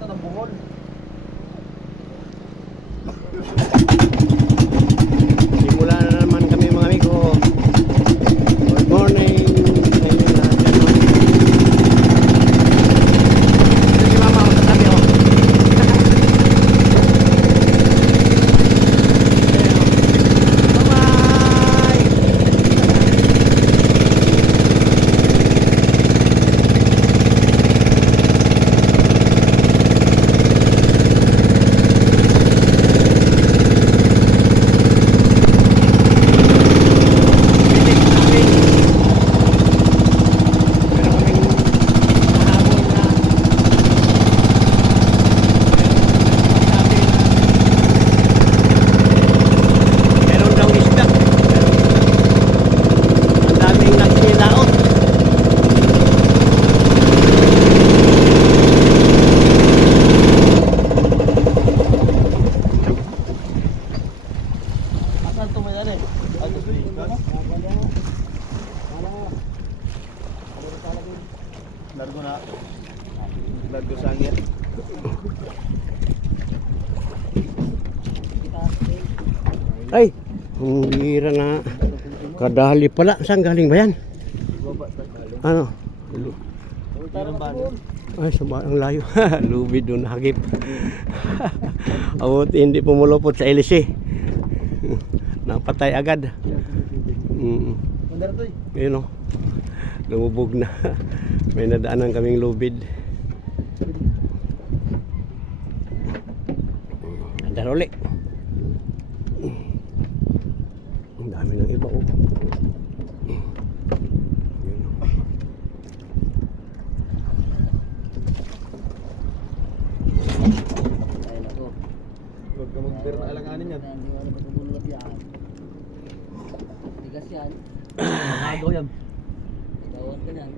ito ng buhol. Simula na naman kami mga amigo. Good morning sa inyo lahat dyan, no? Ito si mama ako sa tabi, oh. Bye-bye! Meron daw isda. Ang daming nagsilaot. Asan ito may ano eh? Largo na. Largo sa angin. Ay, humira na. Kadali pala. Saan galing ba yan? Baba sa galing. Ano? Tarang ba? Ay, sa ang layo. Lubid doon, hagip. Awot, hindi pumulupot sa LC. Napatay agad. Mandar to eh. Yun o. Lumubog na. May nadaanan kaming lubid. Andar ulit. Ang dami ng iba o. Yun o. Ayun ako. Huwag ka mag-bear na alanganin yan. Hindi mo na magkabulot yan. Tigas yan. Agaw yan. Igawat ka yan.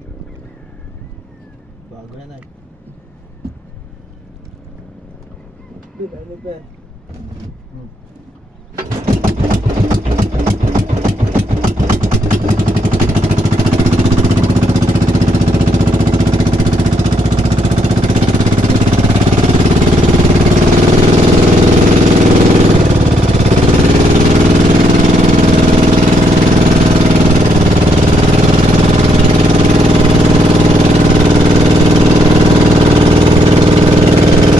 Bago yan ay. Dito, ano ba?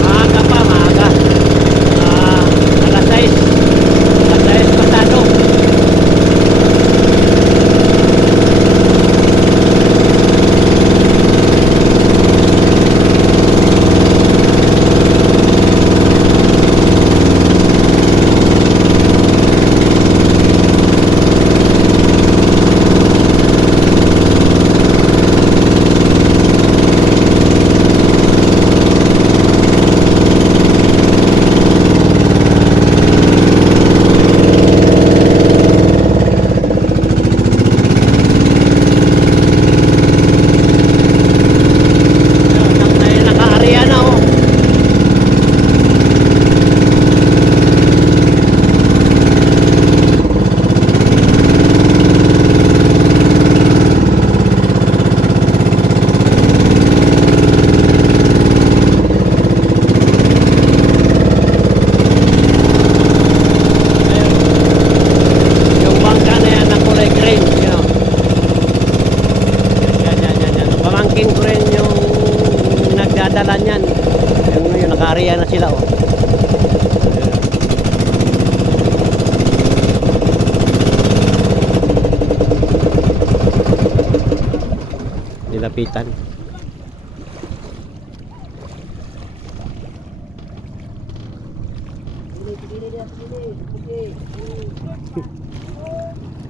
Maaga pa, maaga. Alas 6. Alas 6 pasado. Naka-area na oh. Yung bangka na yan na kulay green, you know. Yan. Pamangkin ko rin yung nagdadala niyan. Yung naka-area na sila oh. Nilapitan.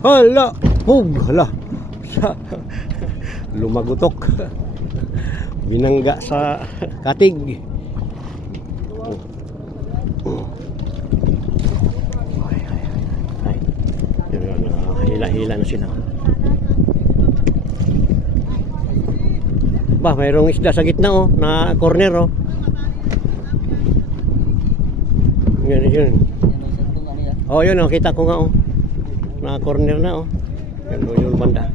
Hala! Hug! Hala! Lumagutok. Binangga sa katig. Ay. Hila-hila na sila. Ba, mayroong isda sa gitna oh, na corner oh. Yun. Oh, yun oh, kita ko nga oh. Na corner na oh. Yun oh, yung banda.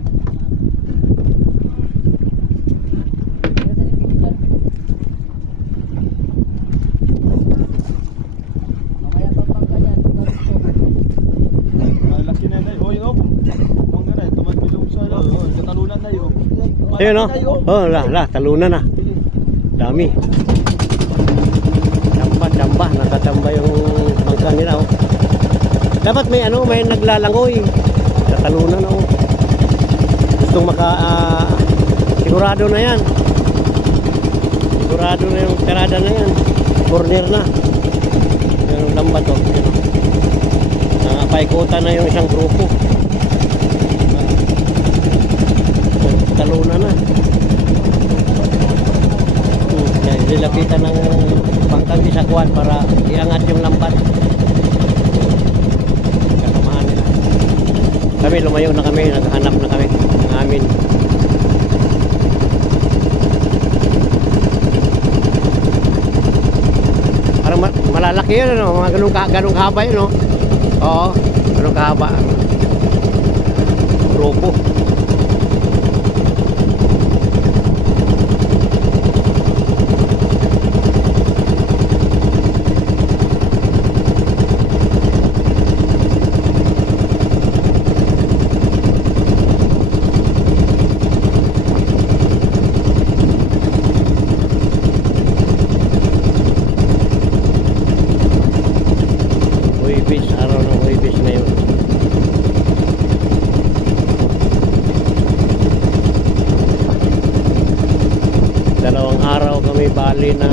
Ayun oh. Oh, talunan na. Dami. Chamba, nakachamba yung bangka nila oh. Dapat may may naglalangoy. Tatalunan oh. Gustong sigurado na yan. Sigurado na yung tirada na yan. Corner na. Yung lambat oh. Paikutan na yung isang grupo. Talunan na. Lilapitan ng bangkang isakwan para iangat yung lambat. Kasamahan nila. Kami lumayo na kami, naghanap na kami ng amin. Parang malalaki yun, ano? Mga ganung kahaba yun, no? Oo, ganung kahaba. Grupo. Araw ng Huwebes ngayon. Dalawang araw kami bali na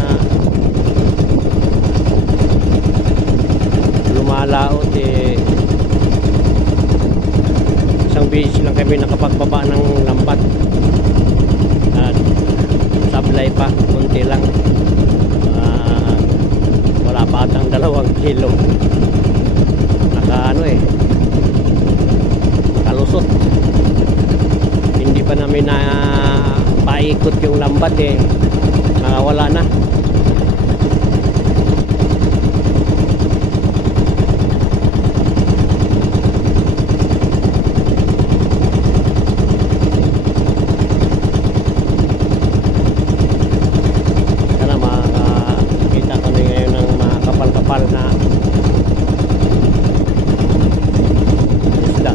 lumalaot isang beses lang kami nakapagbaba ng lambat at sablay pa, kunti lang. Wala pa atang 2 kilo. Kalusot. Hindi pa namin na paikot yung lambat nakawala na. Sana makakita kami ngayon ng mga kapal-kapal na isda.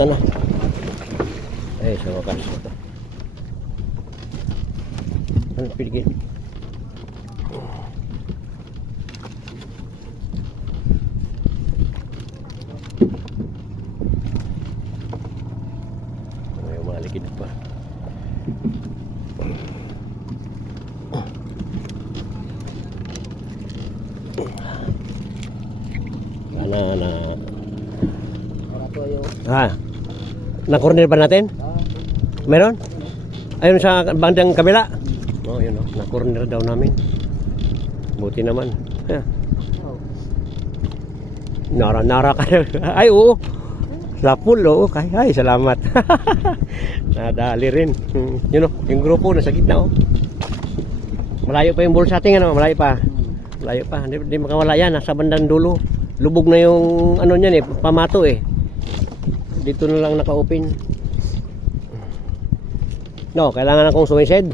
Ito na. Ay, sa wakas ito. Ano pinigil? Ay, umalikid pa. Na ha, na-corner pa natin? Meron? Ayun sa bandang kabila? Oh, yun o, na-corner daw namin. Buti naman. Nara ka na. Ay, oo. Sa pool, oo. Ay, salamat. Nadali rin. Yun o, yung grupo nasa gitna o. Malayo pa yung ball sa ating, ano? Malayo pa. Malayo pa. Hindi makawala yan. Nasa bandang dulo. Lubog na yung ano niyan eh, pamato eh. Dito na lang naka-open. No, kailangan akong sumisid.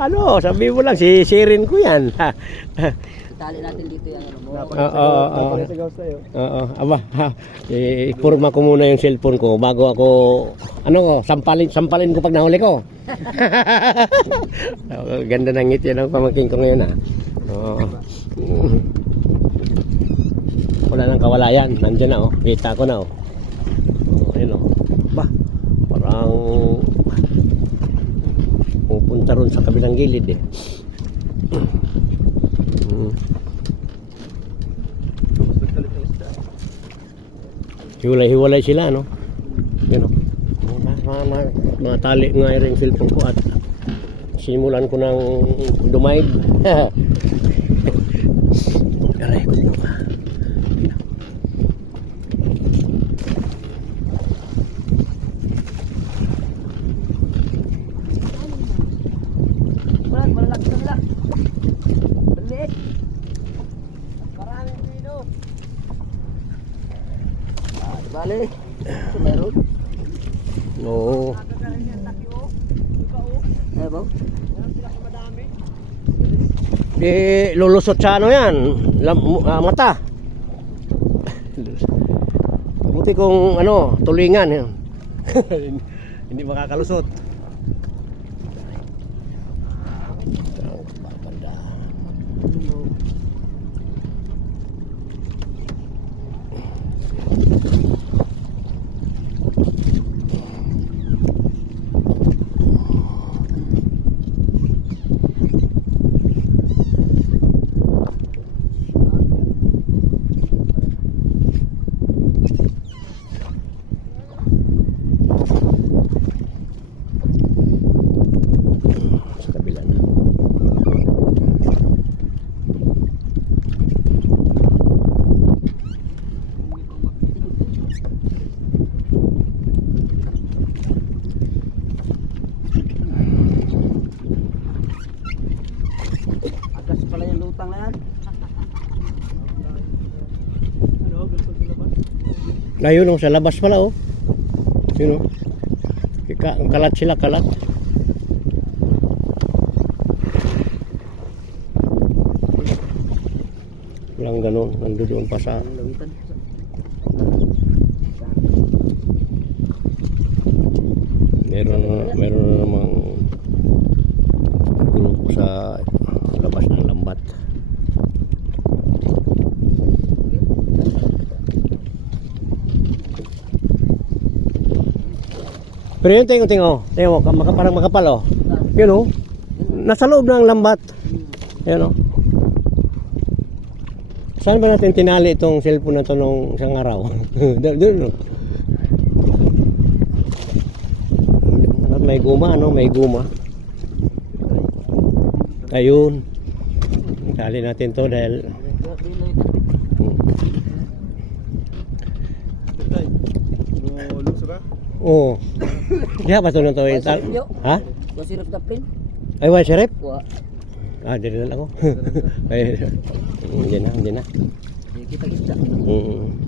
Ano, sabi mo lang, sisirin ko yan. Itali natin dito yung ano mo. Oo. Napakasigaw sa'yo. Oo, aba, ipurma ko muna yung cellphone ko bago ako, ano ko, sampalin ko pag nahuli ko. Ganda ng ngiti ng pamangkin ko ngayon ah. Oo. Wala nang kawalayan, nandiyan na oh, kita ko na oh. Ayun oh. Ba, parang pupunta ron sa kabilang gilid eh. Hiwalay-hiwalay sila, no? Yun, no? Matali nga yung cellphone ko at simulan ko ng dumaid. Aray ko ito ka. Malaki na nila. Balik. Maraming pino. Bali. Ito meron. Oo. Ano ba? Lulusot sa ano yan, mata. Buti kung ano, tulingan yan. Hindi makakalusot. Ayun oh, sa labas pala oh. Yun oh. Kalat sila, kalat. Walang ganun, nandoon pa sa meron na namang grupo sa labas ng lambat. Pero yun, tingin mo, parang makapal oh. Yun oh, nasa loob ng lambat. Yun oh. Saan ba natin tinali itong cellphone na ito nung isang araw? Doon oh. May guma, ano? May guma. Ayun. Tali natin to dahil Luso ka? oh. Diya ba ito na ito? Ha? Kung sirap na plane? Ay, wala sirip? Wa. Ah, dito na ako. Ay, hindi na. Kita-kita.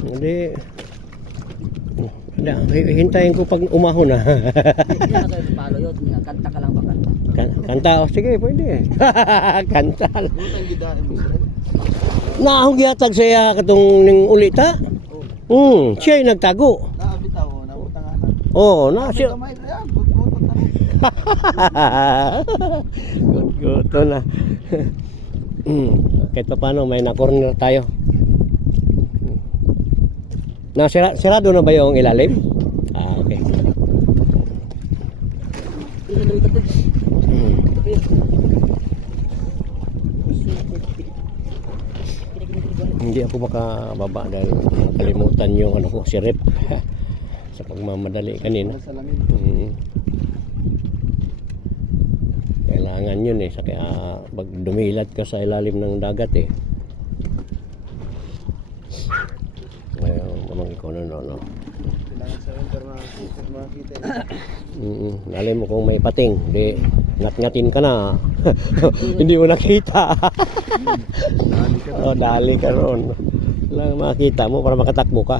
Hindi. Hintayin ko pag umahon na. Hindi na kayo palo yun. Kanta ka lang ba kanta? Kanta? Oh, sige, pwede. Kanta. Utang gidaan mo sir. Naahog yatag siya katong ning ulita. Siya ay nagtago. Oo, na siya. Kamay na yan. Gut-gutot na. Guto na. Kahit pa paano, may na-corner tayo. Sirado na ba yung ilalim? Ah, okay. Hindi ako makababa dahil kalimutan yung ano ko, si Rep. Sa pagmamadali kanina. Salamin. Kailangan yun eh. Kaya pag dumilat ka sa ilalim ng dagat eh. Ngayon, mamang ikaw na no. Kailangan sa winter makakita. Alam mo kung may pating, di ngat-ngatin ka na. Hindi mo nakita. Dali ka ron. Lang makita mo para makatakbo ka.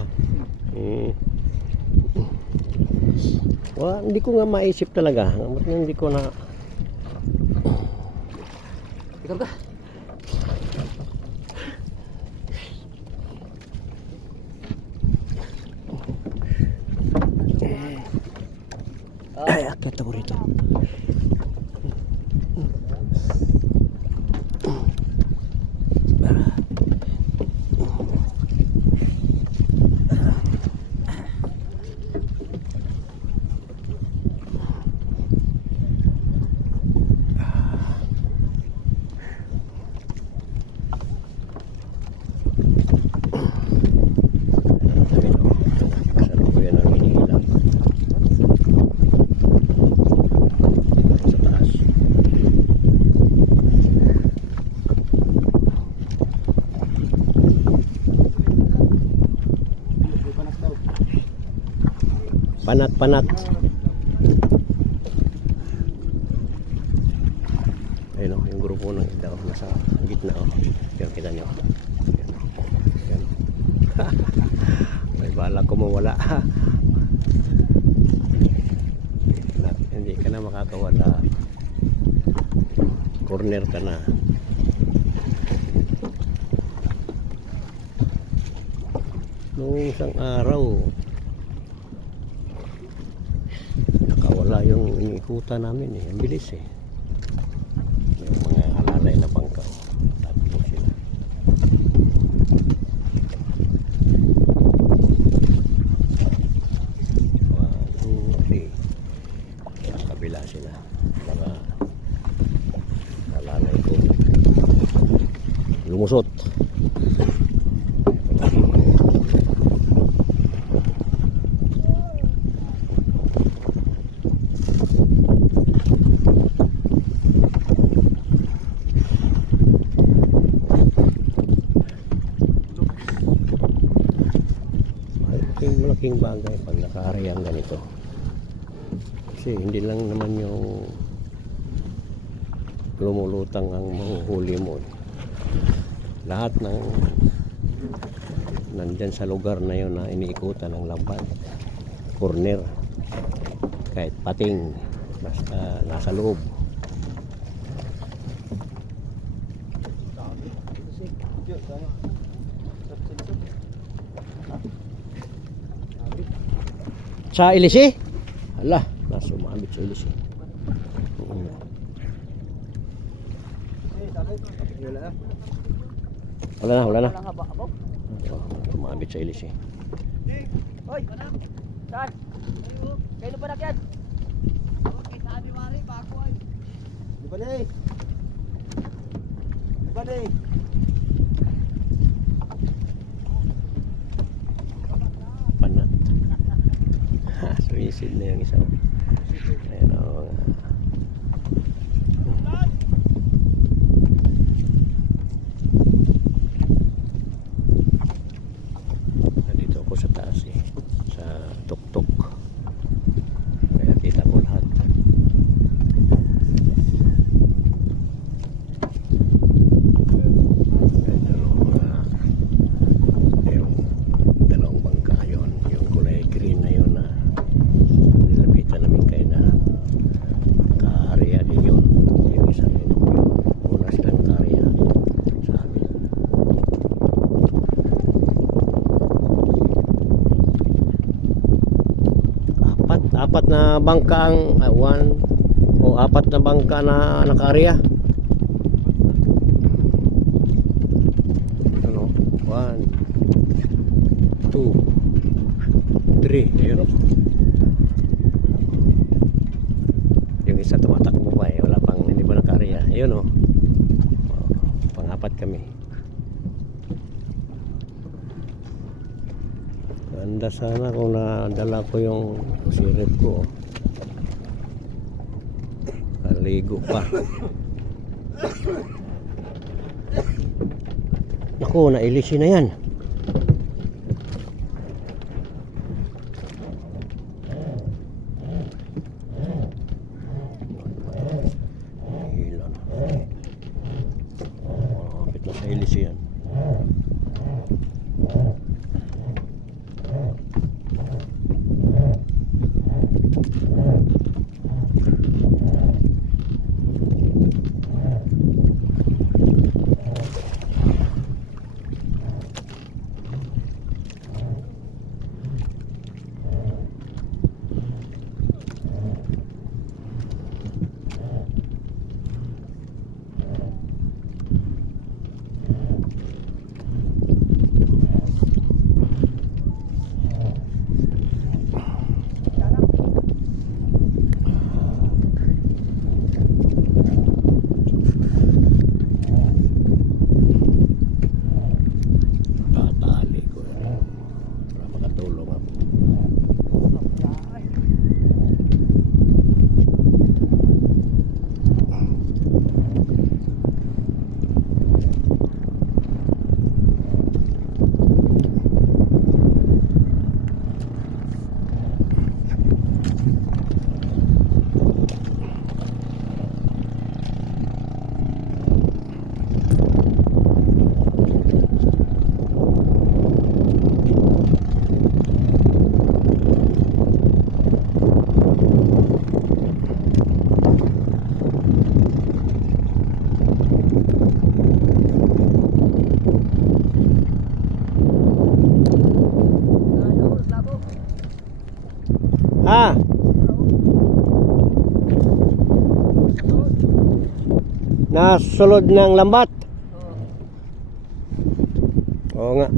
Hindi ko nga maisip talaga. Hindi ko na. Ikaw ka. Ay, akit ako rito. Panat-panat. Ayun o, yung grupo ng isda o, nasa gitna o. Yan, kita nyo. Yan, yan. May bala ko mawala. Hindi ka na makakawala. Corner ka na. Noong isang araw, wala yung iniikutan namin eh. Ang bilis eh. Yung mga alalay na bangka. Tatlo sila. 1, 2, 3. Sa kabila sila. Mga alalay ko. Lumusot. Malaking bagay pag nakaharayang ganito, kasi hindi lang naman yung lumulutang ang mahuhuli mo, lahat ng nandyan sa lugar na yun na iniikutan ng lambat, corner, kahit pating, basta nasa loob. Sa ilisi? Hala, nasa umabit sa ilisi. Wala na. Walang haba ako. Umabit sa ilisi. Hoy! Saan? Kayo ba nakyan? Okay, sa Aniwari, bago ay. Di ba di? Di ba di? Panat. Suisid na yung isa. Ayan o. Nandito ako sa taas eh. Sa tuktok. Kaya kita ko lahat. Dalawang bangka yun. Yung kulay green na yun na nilapitan namin kayo na apat na bangka ang apat na bangka na naka-area. Ano? 1 2 3. Ayun o. Yung isa tumatakbo pa eh. Wala pang, hindi pa naka-area. Ayun o. Pang-apat kami. Ganda sana kung nadala ko yung sirip ko. Kaligo pa. Naku, nailisi na yan. Ilan. Kapit na sa ilisi yan. Ah. Nasulod ng lambat. Oo nga.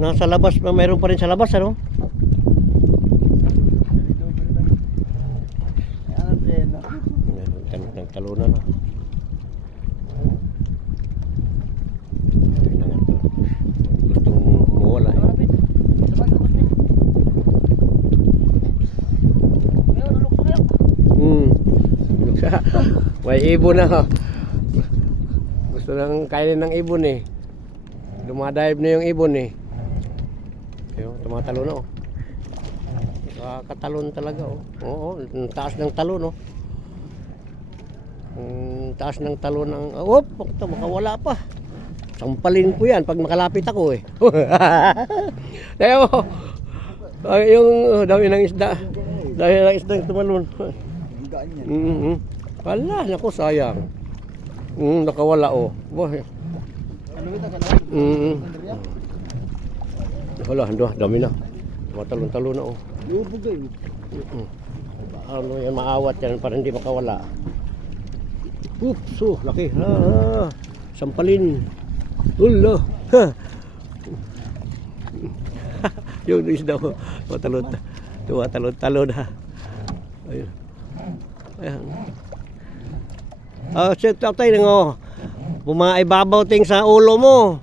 Nasa labas, mayroon pa rin sa labas, ano? Nagtalunan na. Gustong umuwala eh. May ibon na. Gusto nang kainin ng ibon eh. Dumadive na yung ibon eh. Ayun, tumatalo na oh. Katalon talaga oh. Oo, ang taas ng talon oh. Taas ng talon ng... Oh, baka wala pa. Sampalin ko yan pag makalapit ako eh. Kaya mo, yung dami ng isda. Dami ng isda yung tumalon. Ang gaan yan. Wala, naku sayang. Nakawala oh. Boy. Ano ito ka na? Wala, dami na. Matalon-talon na oh. Iubugay. Ano yan, maawat yan para hindi makawala. Oops, oh, laki. Sampalin. Ulo. Yung isda mo. Tumatalon-talon ha. Ayun. Ayan. Set up tayo nga. Bumaibabaw ting sa ulo mo.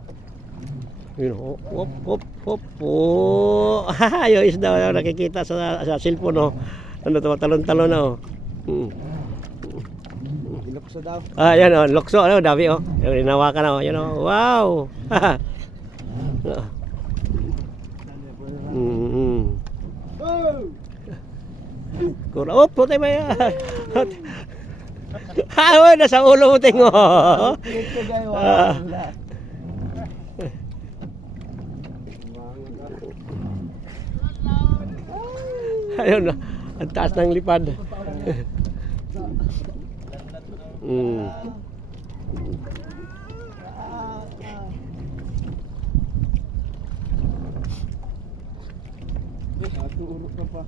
Yun, hop, hop, hop. Oh. Yung isda nakikita sa cellphone oh. Ano, tumatalon-talon na oh. Ilapsa daw. Yan oh, lokso, ano, dami oh. Yung hinawakan na oh, yan oh. Wow. Kura, oh, puti ba yan? Oh, nasa ulo mo tingo. Ito guys, Ayun, ang taas ng lipad. Naturo ka pa.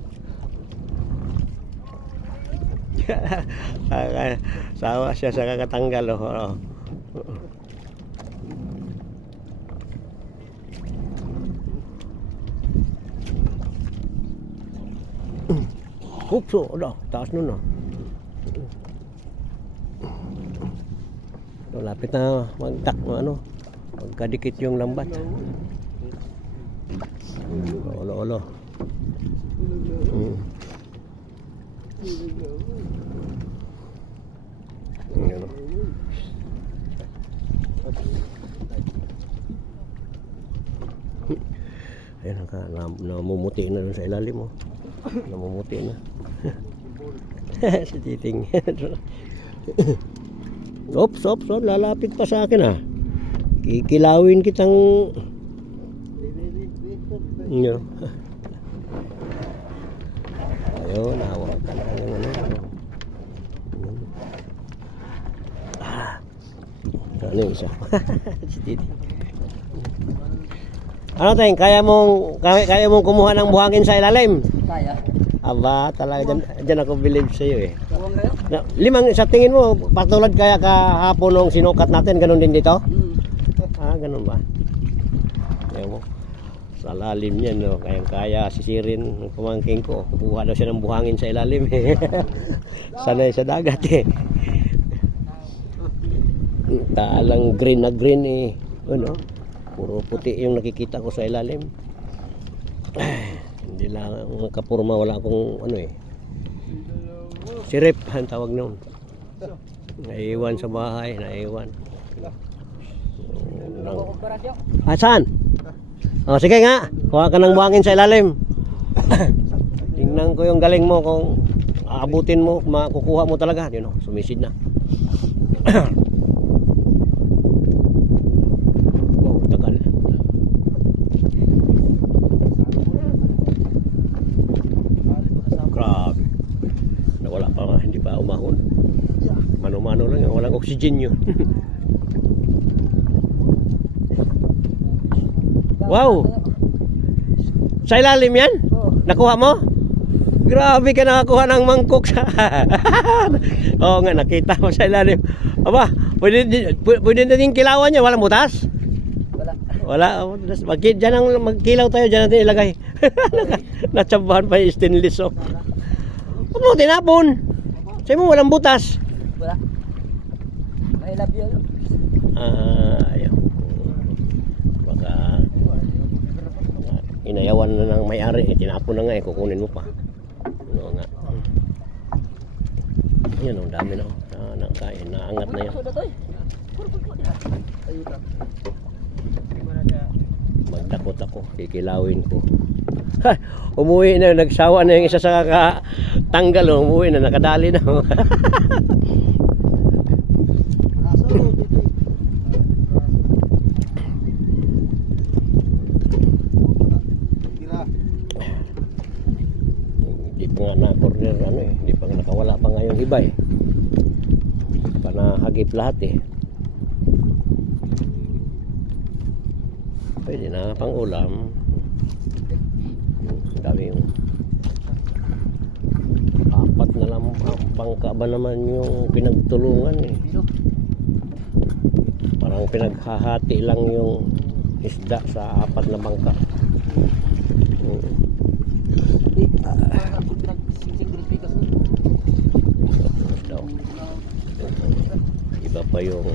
Sawa siya sa kakatanggal oh. Hupso, taas nun oh. Lapit na ano, magkadikit yung lambat. Olo. Ayan o. Ayan ka, namumuti na dun sa ilalim mo. Namumuti na. Si Titing. Ops, lalapit pa sa akin ah. Kikilawin kitang... Nyo. Ayun, nahawakan ka ng ano. Ano yung isa? Si Titi. Ano tayong, kaya mong kumuha ng buhangin sa ilalim? Kaya. Aba, talaga dyan ako believe sa iyo eh. Buwang kayo? Limang, sa tingin mo, patulad kaya kahapon nung sinukat natin, ganun din dito? Ganun ba? Ayaw mo. Sa lalim yan, no? Kaya sisirin ng pamangking ko. Kukuha daw siya ng buhangin sa ilalim eh. Sanay sa dagat eh. Talang green na green eh. Ano? Puro puti yung nakikita ko sa ilalim. Hindi lang kapurma, wala akong ano eh. Sirip ang tawag noon. Naiwan sa bahay, naiwan. Saan? Sige nga, kuha ka ng buhangin sa ilalim. Tingnan ko yung galing mo kung aabutin mo, makukuha mo talaga. Yun o, sumisid na. Oh, tagal. Grabe. Nawala pa nga, hindi pa umahon. Mano-mano lang, walang oxygen yun. Wow! Sa ilalim yan? Nakuha mo? Grabe ka nakakuha ng mangkok sa... Oo nga, nakita mo sa ilalim. Aba, pwede na din kilawan niya, walang butas? Wala. Diyan ang magkilaw tayo, diyan natin ilagay. Natsabahan pa yung stainless oh. Huwag mo tinapon. Sa'yo mo walang butas. Wala. May love you. Ayaw. Baka inayawan na ng may-ari, tinapon na nga eh, kukunin mo pa. Ano nga. Yan, ang dami na. kain, naangat na yan. Magdakot ako, kikilawin ko. Ha, umuwi na, nagsawa na yung isa sa kakatanggal, oh. Umuwi na, nakadali na. Oh. Nakasaro, dito. Tira. Hindi pa nga na corner ano eh, hindi pa nga nakawala pa nga yung iba eh. Hindi pa nahagip lahat eh. Pwede na pang ulam. Ang dami yung apat na lang bangka ba naman yung pinagtulungan eh. Parang pinaghahati lang yung isda sa apat na bangka. Tapos daw. Iba pa yung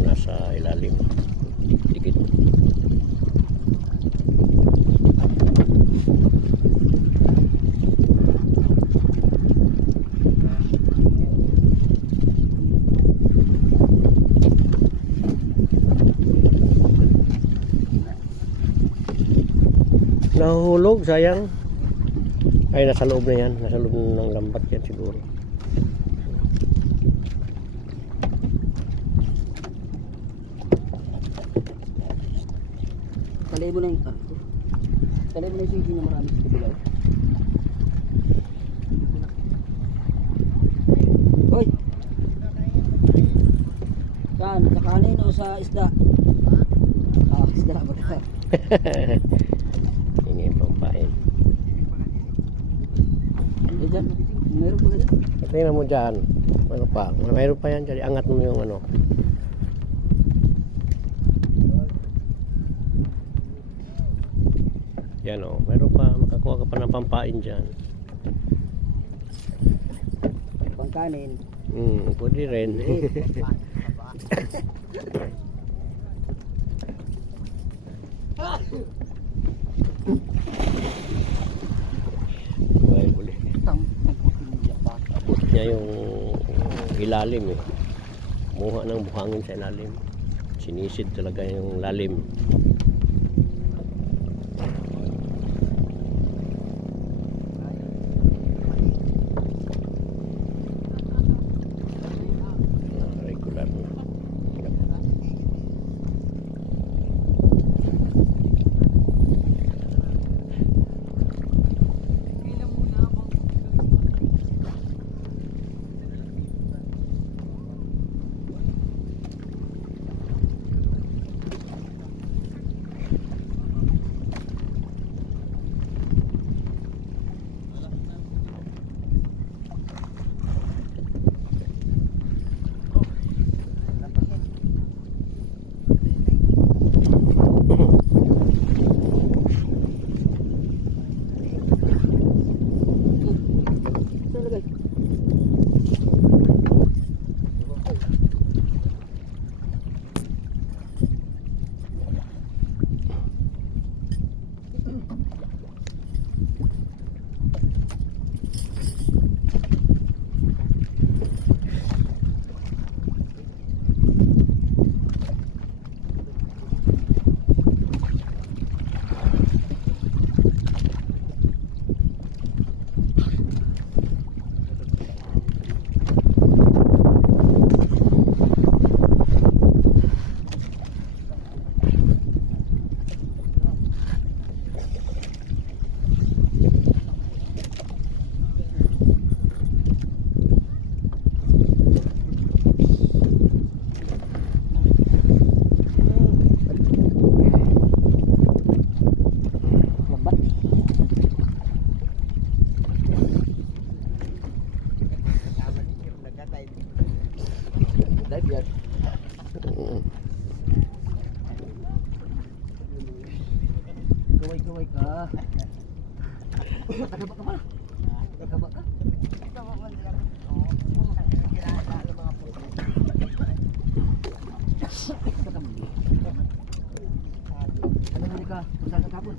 nasa ilalim. Dikit. Nahulog, sayang. Ay, nasa loob na yan. Nasa loob ng lambat yan siguro. Talay mo na yung talay mo na yung sisi na marami sa kabilaw. Hoy! Saan? Sa kanin o sa isda? Ah, isda. Baka. Ini yung pampain. Ano dyan? Meron ba ka dyan? Tingnan mo dyan. Ano pa? Mayroon pa yan. Jadi angat mo yung ano. Yan o. Mayroon pa. Makakuha ka pa ng pampain dyan. Pangkanin. Pwede rin. Ay, boleh. Abot niya yung ilalim eh. Muha ng buhangin sa ilalim. Sinisid talaga yung lalim. Regular. Kaway-kaway ka. Tagaba ka pala. Tagaba ka. Ano mo ka? Pusal ka kapon.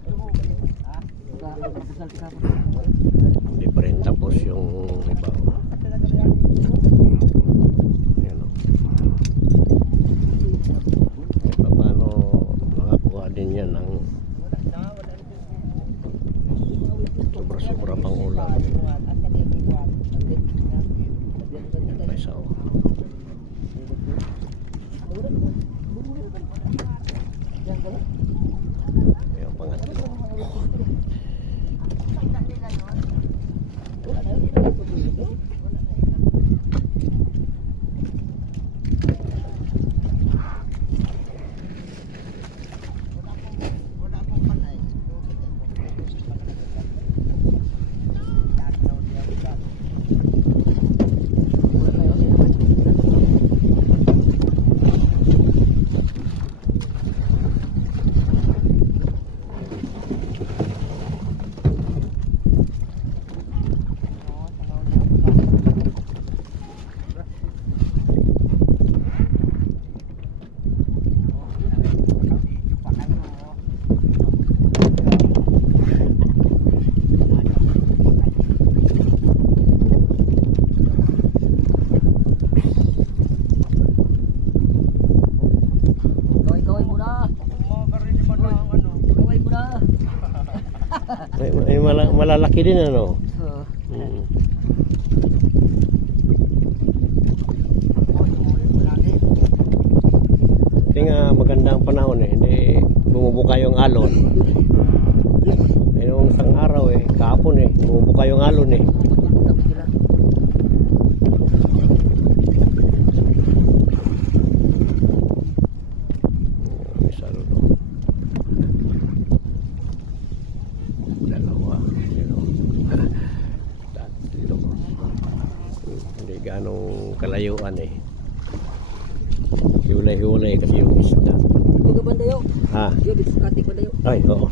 Pusal ka kapon. Hindi pa rin tapos yung iba. Yung pangatlo. Wala na yun, hindi na tutulog doon. Kaway muna. Kaway muna. Ay, malalaki din ano. Oo. Mm. Kasi nga maganda ang panahon eh. Hindi bumubuka yung alon. Ay, nung isang araw eh, kahapon eh, bumubuka yung alon eh. Tapos sila. Isa lolo. Dalawa. Tatlo. Hindi ganong kalayuan eh. Hiwalay-hiwalay kasi yung isda. Ito ka bandayo. Ha? Yo, dito sa katik bandayo. Ay, oo.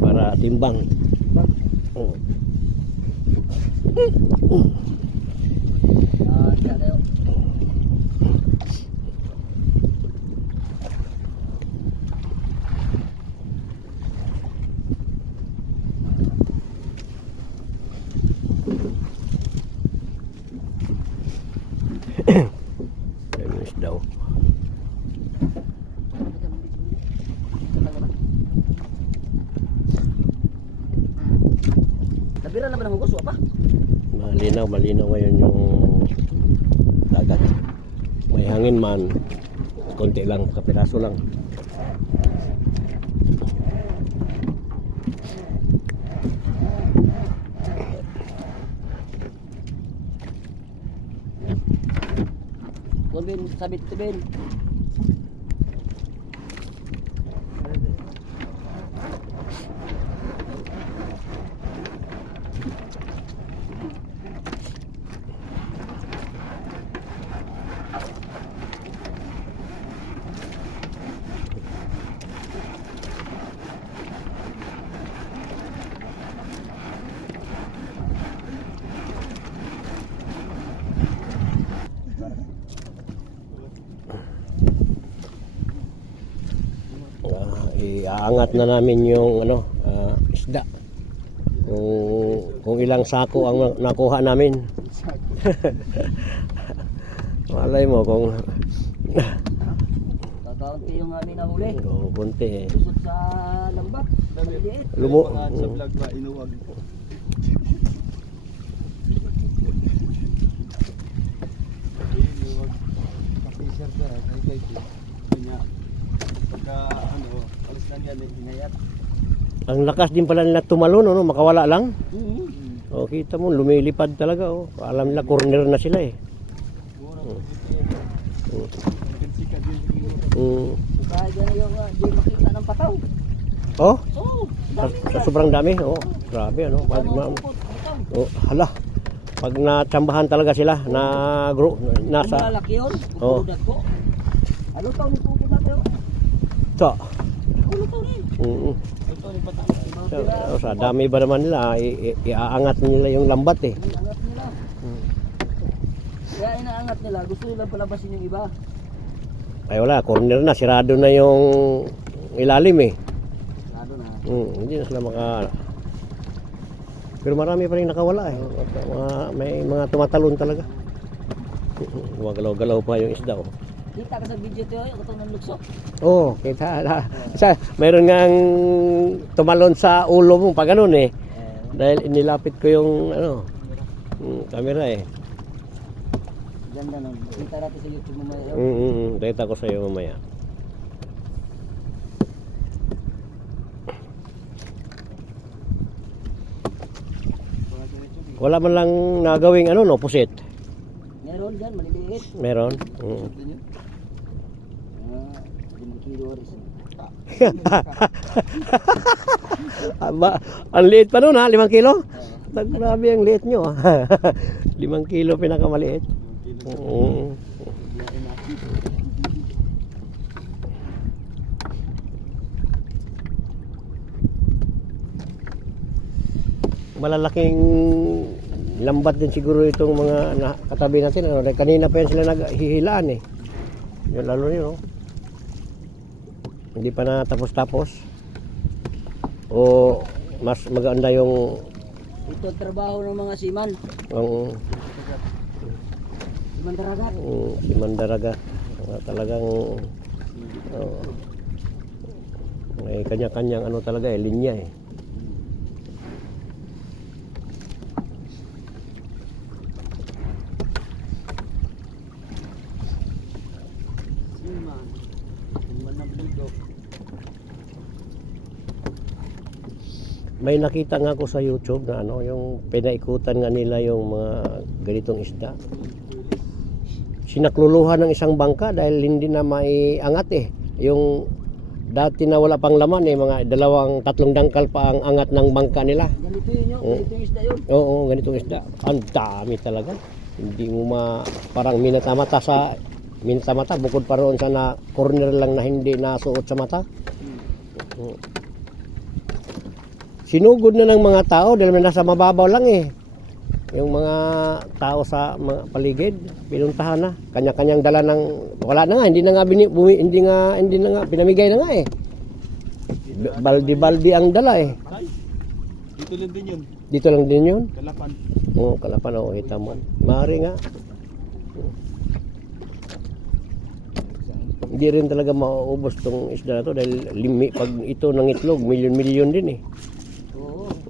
Para timbang. Oo. Diyan kayo. Yan yung isda oh. Nabira naman ang hugos, pa? Malinaw ngayon yung dagat. May hangin man, konti lang, kapiraso lang. Kuan bin, sabit ito bin. Iaangat na namin yung isda. Kung ilang sako ang nakuha namin. Malay mo kung Kakaunti yung amin na huli. bunti eh. Lusot sa lambat. Maliliit. Lumo. Sa vlog ba, inuwag. Inuwag. Pakisar ka, ay guys eh. Kanya, pagka alis lang yan, hinayat. Ang lakas din pala nila tumalon, no? Makawala lang. Mm-hmm. O, kita mo, lumilipad talaga. Oh. Alam nila, corner na sila eh. Mm. Kaya dyan yung di makita ng pataw. Oh, Oo. sa sobrang dami. Oh, grabe ano. Oh, hala. Pag natsambahan talaga sila na nasa Malaki yun. Oo. Pupuludat ko. Ano taon yung pupulot natin? sa Ano taon yun? sa dami ba naman nila iaangat nila yung lambat eh. Inaangat nila. Kaya inaangat nila. Gusto nila palabasin yung iba. Ay wala, corner na, sirado na yung ilalim eh. Lado na. Hindi na sila pero marami pa rin nakawala eh. May mga tumatalon talaga. Gumagalaw-galaw pa yung isda oh. Kita ka sa video ito yung katong ng lukso. Oo, kita. Mayroon ngang tumalon sa ulo mo pag ganun eh. Dahil inilapit ko yung camera eh. Ganda nun. Kita natin sa YouTube mamaya. Data ko sa'yo mamaya. Wala man lang nagawing ano, no, pusit. Meron dyan, maliliit. Meron. Din yun. 5 kilo oras. Ang liit pa nun ha, 5 kilo? Grabe ang liit nyo. 5 kilo pinakamaliit. Oo. Malalaking lambat din siguro itong mga katabi natin. Ano? Kanina pa yan sila naghihilaan eh. Yun, lalo yun. Oh. Hindi pa na tapos-tapos. O mas maganda yung Ito trabaho ng mga siman. Siman daragat. Si Mandaraga. Talagang may kanya-kanyang ano talaga eh, linya eh. May nakita nga ako sa YouTube na ano, yung pinaikutan nga nila yung mga ganitong isda. Sinakluluhan ng isang bangka dahil hindi na maiangat eh. Yung dati na wala pang laman eh, mga 2-3 dangkal pa ang angat ng bangka nila. Ganito yun yun, ganitong isda yun. Oo, ganitong isda. Ang dami talaga. Hindi mo parang minata-mata bukod pa roon sa na corner lang na hindi nasuot sa mata. Sinugod na ng mga tao dahil may nasa mababaw lang eh. Yung mga tao sa mga paligid, pinuntahan na. Kanya-kanyang dala ng wala na nga, hindi na nga pinamigay na nga eh. Baldi-baldi ang dala eh. Dito lang din yun. Dito lang din yun. Kalapan. Oo, Kalapan ako kita mo. Maaari nga. Hindi rin talaga mauubos tong isda na to dahil pag ito ng itlog, milyon-milyon din eh.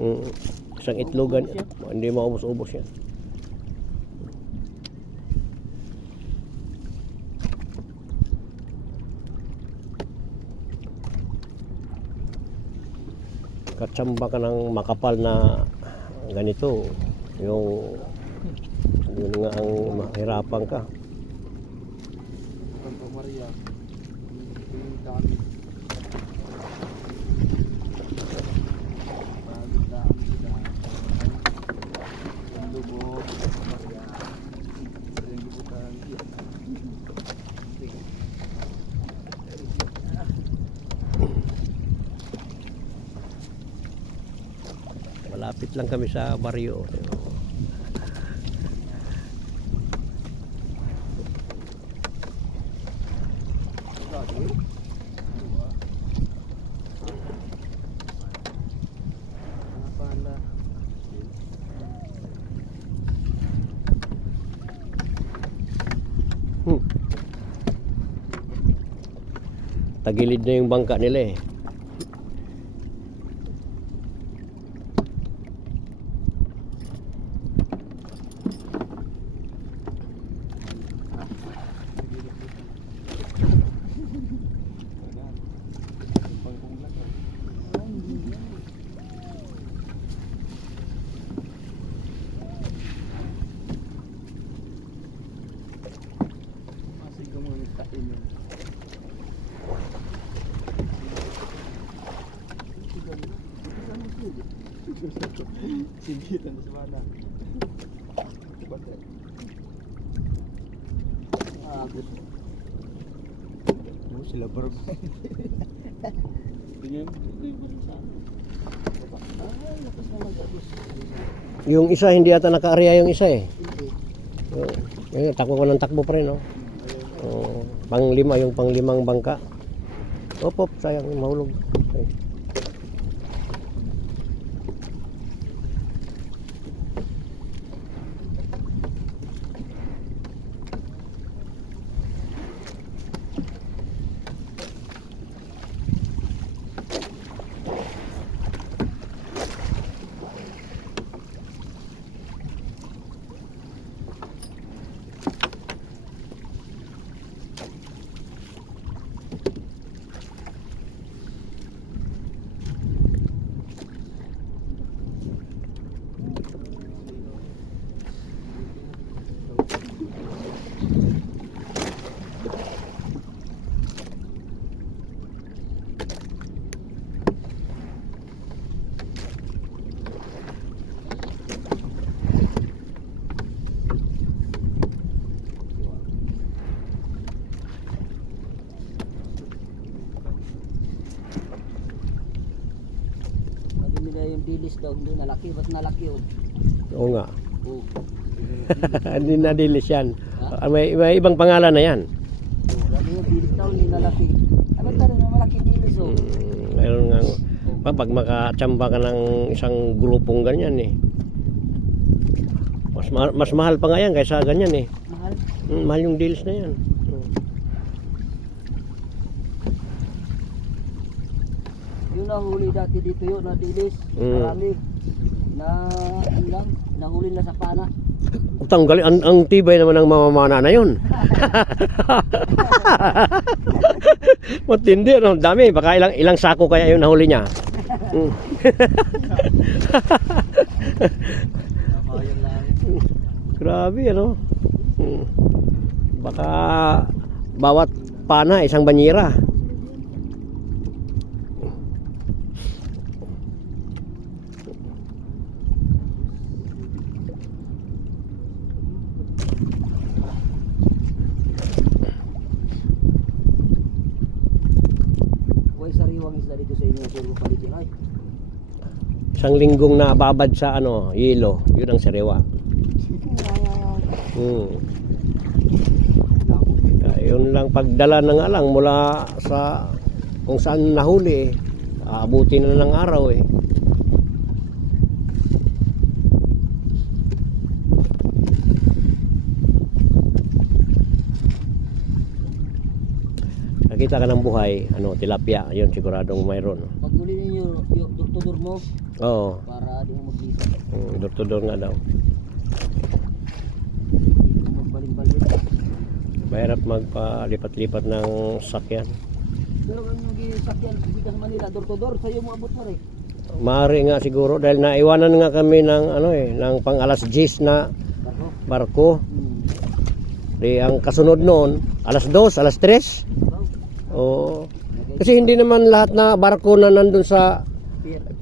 Oo. Isang itlogan, hindi maubos-ubos yan. Katsamba ka ng makapal na ganito, yun nga ang mahirapan ka. Santa Maria. Yung dami. Malapit lang kami sa baryo. Tagilid na yung bangka nila eh. Sigitan sa mana. Sila barog. Tingnan. Yung isa hindi ata naka-area yung isa eh. Takbo ko ng takbo pa rin, no? Pang-5 yung pang-5 bangka. Op, sayang mahulog. Okay. yung dilis daw hindi nalaki. Ba't nalaki oh? Oo nga. Oh. Hindi na dilis yan. May ibang pangalan na yan. Sabi yung dilis daw hindi nalaki. Ano tayo na malaki dilis oh? Mayroon nga. Pag makachamba ka ng isang grupong ganyan eh. Mas mahal pa nga yan kaysa ganyan eh. Mahal. Mahal yung dilis na yan. Yung nahuli dati dito yun na dilis. Marami. Na ilang nahuli na sa pana. Tanggalin ang tibay naman ng mamamana na yun. Matindi no, dami baka ilang sako kaya yung nahuli niya. Grabe ano. Baka bawat pana isang banyera. Huwag sariwang isda dito sa inyo. Puro palitin ay. Isang linggong nababad sa ano, yelo, yun ang sariwa. Yun lang pagdala na nga lang mula sa kung saan nahuli eh. Aabutin na ng araw eh. Nakita ka ng buhay, ano, tilapia, yun siguradong mayroon. Pag huli ninyo yung doktor mo Oo, para di mo maglisa. door-to-door nga daw. Hindi mo magbaling-baling. Mahirap magpalipat-lipat ng sakyan. Pero kung yung sakyan dito sa Manila, door-to-door, sa'yo mo abot pa rin. Maaari nga siguro dahil naiwanan nga kami ng ano eh, ng pang alas 10 na Ako? barko. Di ang kasunod noon, alas 2, alas 3. Oo. Kasi hindi naman lahat na barko na nandun sa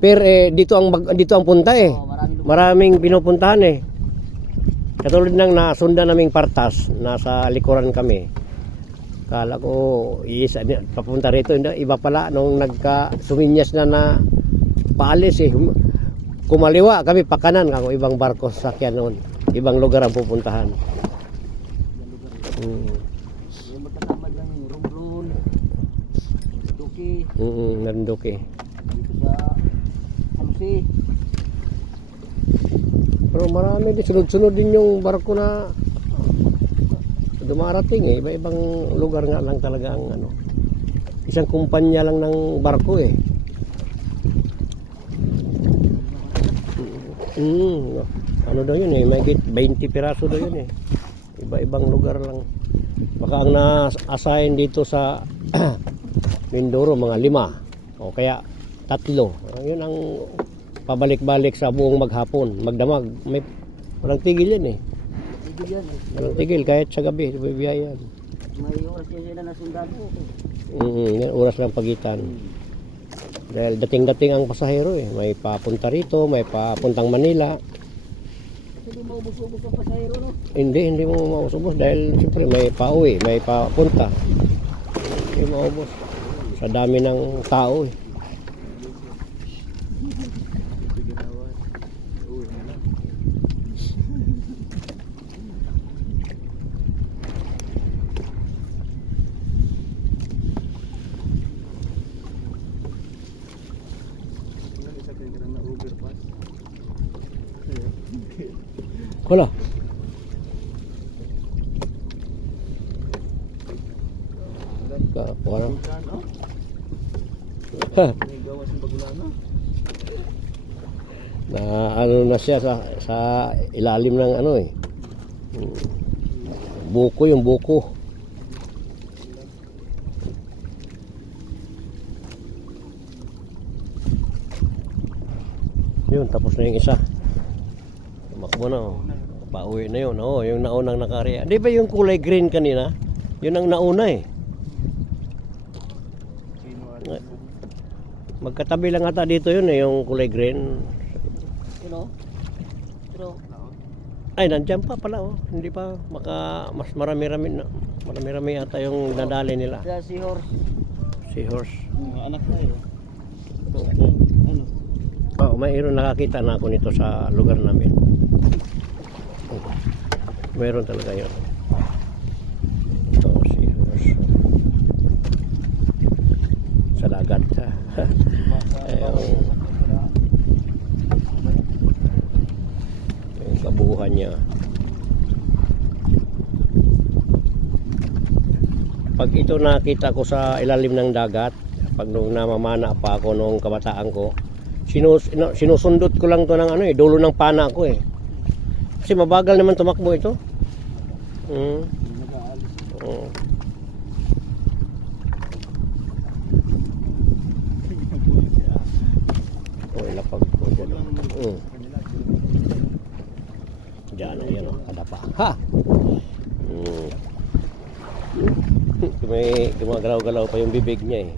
pier dito ang punta eh. Maraming pinupuntahan eh. Katulad ng nasundan naming Partas, nasa likuran kami. Kala ko papunta rito, iba pala nung nagka-suminyas na paalis eh. Kumaliwa kami pakanan kako ibang barko sa sakyan noon. Ibang lugar ang pupuntahan. Yung magkasama lang yung Romblon, Duki, Narinduki. dito sa Samsi. Pero marami din, sunod-sunod din yung barko na dumarating eh. Iba-ibang lugar nga lang talaga ang ano. Isang kumpanya lang ng barko eh. Ano daw yun eh, may 20 piraso daw yun eh. Iba-ibang lugar lang. Baka ang na-assign dito sa Mindoro mga 5 o kaya 3. Yun ang pabalik-balik sa buong maghapon, magdamag. Walang tigil yan eh. Tigil yan eh. Walang tigil kahit sa gabi, bibiyayan. May oras yan sila na sundalo. Yan oras lang pagitan. Dahil dating-dating ang pasahero eh. May papunta rito, may papuntang Manila. Hindi maubos-ubos ang pasahero no? Hindi mo maubos dahil siyempre may pauwi, may papunta. Hindi maubos. Sa dami ng tao eh. Wala. Kapuha na. May gawas ng Bagulana. Na ano na siya sa ilalim ng ano eh. Buko yung buko. Yun, tapos na yung isa. Tumakbo na oh. Pauwi na yun. Oh, yung naunang nakariya. Di ba yung kulay green kanina? Yun ang nauna eh. Magkatabi lang ata dito yun eh, yung kulay green. You know? Pero, Ay, nandiyan pa pala oh. Hindi pa mas marami-rami na. Marami-rami ata yung nadali nila. sa seahorse. Seahorse. Mga anak na yun. Ano? Oh, mayroon nakakita na ako nito sa lugar namin. Mayroon talaga yun. Ito, seahorse. Sa dagat. Yung kabuuhan niya. Pag ito nakita ko sa ilalim ng dagat, pag nung namamana pa ako nung kabataan ko, sinusundot ko lang to ng ano dulo ng pana ko eh. Kasi mabagal naman tumakbo ito. Oo. Ilapag ko dyan. Diyan, yan o, kadapa. Ha! May gumagalaw-galaw pa yung bibig niya eh.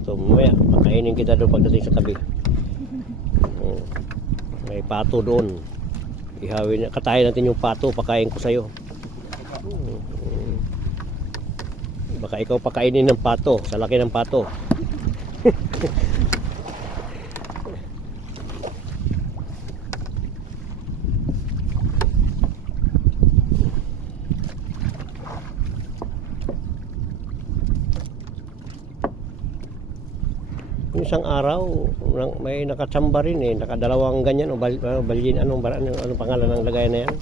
Ito, mamaya, makainin kita doon pagdating sa tabi. May pato doon. Ihawin, katayin natin yung pato, pakain ko sa'yo. Baka ikaw pakainin ng pato, sa laki ng pato. Isang araw may nakatsamba rin eh, nakadalawang ganyan o balyin, anong pangalan ng lagay na yan?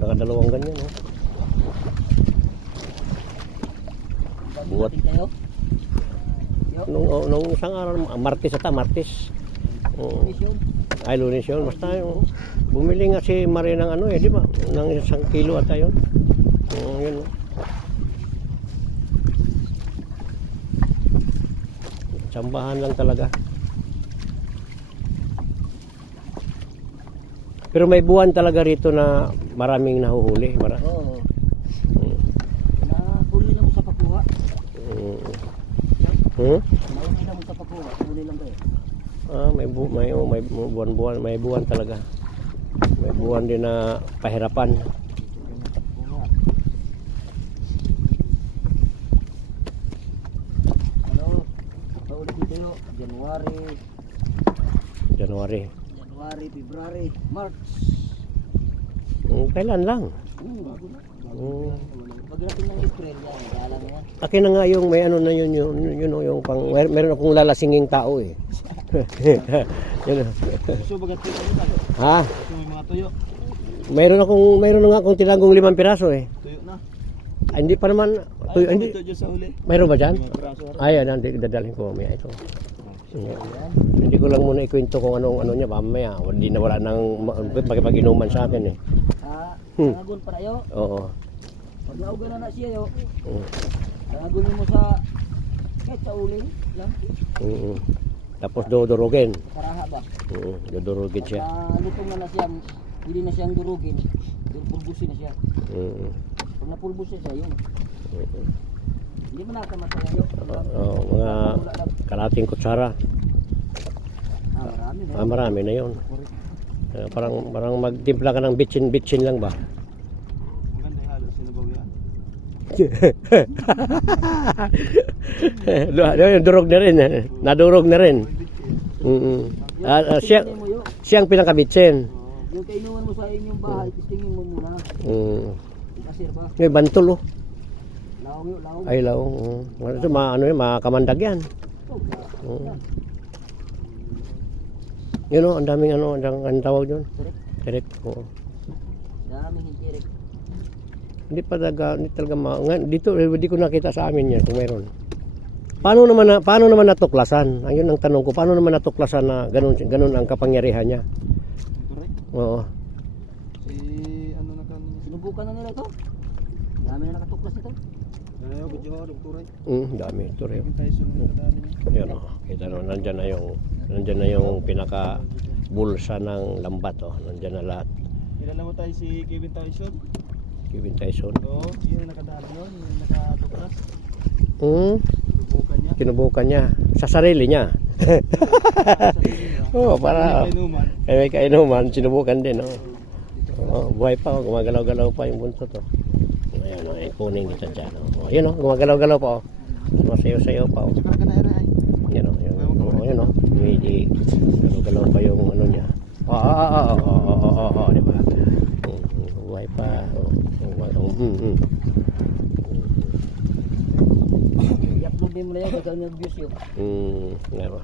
Nakadalawang ganyan oh. Buhat nung isang araw, Martes ata, Martes. Ay, Lunes yun. Basta yung bumili nga si Maria ng ano eh, di ba? Ng 1 kilo ata yun. Yun oh. Tsambahan lang talaga. Pero may buwan talaga rito na maraming nahuhuli. Oo. Nahuli lang mo sa pakuha. Nahuli lang mo sa pakuha. Huli lang kayo. May buwan talaga. May buwan din na pahirapan. January, February, March. Kailan lang? Pagdating ng April, alam mo yan. Akin na nga yung may ano na yun yung pang meron akong lalasinging tao eh. Yun. So bagat tuyo Ha? may mga tuyo. Meron na nga akong tinagong 5 piraso eh. Tuyo na. Ay, hindi pa naman tuyo, hindi. Ito sa huli. Mayroon ba dyan? 5 piraso. Ay, dadalhin ko mamaya ito. Hindi ko lang muna ikwento kung ano niya mamaya. Hindi na wala nang makipag-inuman sa akin eh. Tangagon para yo. Oo. Pag naugan na siya yo. Tangagon mo sa kahit sa uling lang. Tapos dodorogin. Paraha ba? Dodorogin siya. Lutong na siya, hindi na siyang durugin. Pulbusin na siya. Pag napulbusin siya yun. Hindi mo nakamatay yo. Mga kalating kutsara. Marami na. Marami na yun. Parang magtimpla ka ng bitchin lang ba? Maganda yung halos sinabaw yan. Durog na rin. Nadurog na rin. Siyang pinakabitsin. Yung kainuman mo sa inyong bahay, tistingin mo muna. Kasir ba? Ngay bantol oh. Laong yun, laong. Ay laong. Ito makamandag yan. Yun o, ang daming ang tawag yun. Tirik. Oo. Daming tirik. Hindi talaga dito hindi ko nakita sa amin yan kung meron. Paano naman natuklasan? Ayun ang tanong ko, paano naman natuklasan na ganun ang kapangyarihan niya? Correct. Oo. Ano na kan? Sinubukan na nila ito. Dami na nakatuklas nito. Ano yung video doktoray? Dami ito rin. Tayo sunod na dami niya. Yan o, kita no, nandyan na yung pinaka bulsa ng lambat oh. Nandyan na lahat. Kilala mo tayo si Kevin Tyson? Kevin Tyson. Oo, yung nakadaan yun, yung nakatuklas. Kinubukan niya sa sarili niya. Para may kainuman, sinubukan din buhay pa gumagalaw-galaw pa yung buntot oh. Ayan oh, kunin kita dyan oh. Yun oh, gumagalaw-galaw pa oh. Masayo-sayo pa oh. Yan oh, Hindi, galaw pa yung ano niya. Di ba? Buhay pa. I-upload din mo na yun, kasi nag-views yun. Nga ba?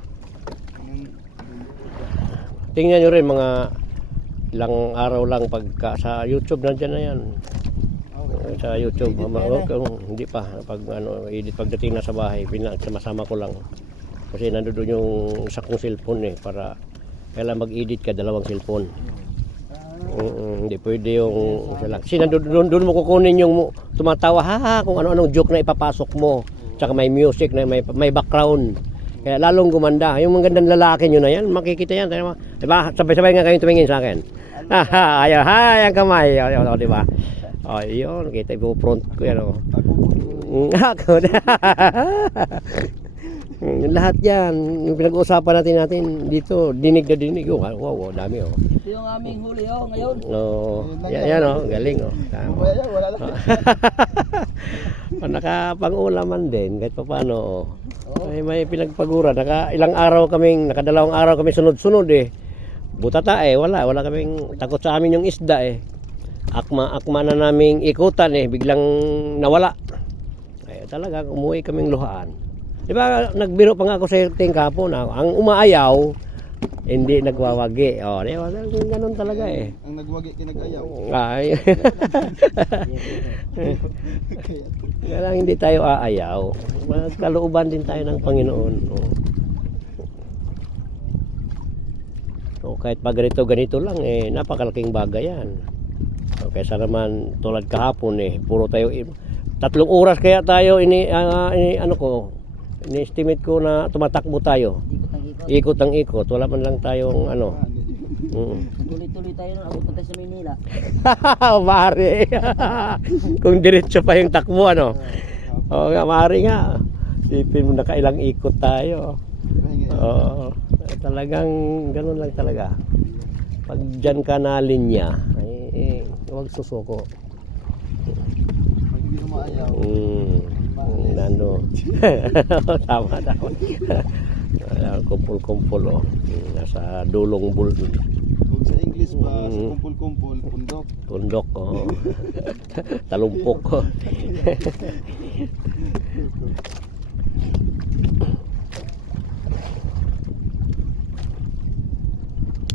Tingnan nyo rin mga ilang araw lang pagka sa YouTube nandiyan na yan. Sa YouTube, hindi pa pag ano edit pagdating na sa bahay, pinasama ko lang. Kasi nandoon yung isa kong cellphone para kailangan mag-edit ka dalawang cellphone. Hindi pwede yung isa lang. Kasi doon mo kukunin yung tumatawa kung ano-anong joke na ipapasok mo. Tsaka may music na may background. Kaya lalong gumanda. Yung mga gandang lalaki nyo na yan, makikita yan. Diba? Sabay-sabay nga kayong tumingin sa akin. Ayaw, hi, ang kamay. O, diba? O, yun. Kita yung front ko yan. Ako na. Lahat yan. Yung pinag-uusapan natin dito, dinig na dinig. Wow, dami. Ito yung aming huli ngayon. Yan, galing. Tama. Nakapang-ulaman din kahit pa paano. May pinagpagura. Ilang araw kaming, nakadalawang araw kami sunod-sunod Butata wala kaming takot sa amin yung isda Akma na naming ikutan biglang nawala. Talaga umuwi kaming luhaan. Di ba nagbiro pa nga ako sa ting kapon ang umaayaw hindi nagwawagi. Di ba? Ganun talaga Ang nagwagi kinag-ayaw. Ay. Kaya lang hindi tayo aayaw. Magkalooban din tayo ng Panginoon. Kahit pag ganito lang napakalaking bagay yan. Kaysa naman tulad kahapon puro tayo 3 oras kaya tayo ini-estimate ko na tumatakbo tayo. Ikot ang ikot. Wala man lang tayong Tuloy-tuloy tayo na abot tayo sa Maynila. Mari. Kung diretso pa yung takbo mari nga. Sipin mo nakailang ikot tayo. Talagang ganun lang talaga. Pag dyan ka na linya, huwag susuko. Pag hindi umaayaw. Tama. Kumpul-kumpul nasa dulong buldo. Kung sa English ba, sa kumpul-kumpul, pundok. Pundok, talumpok.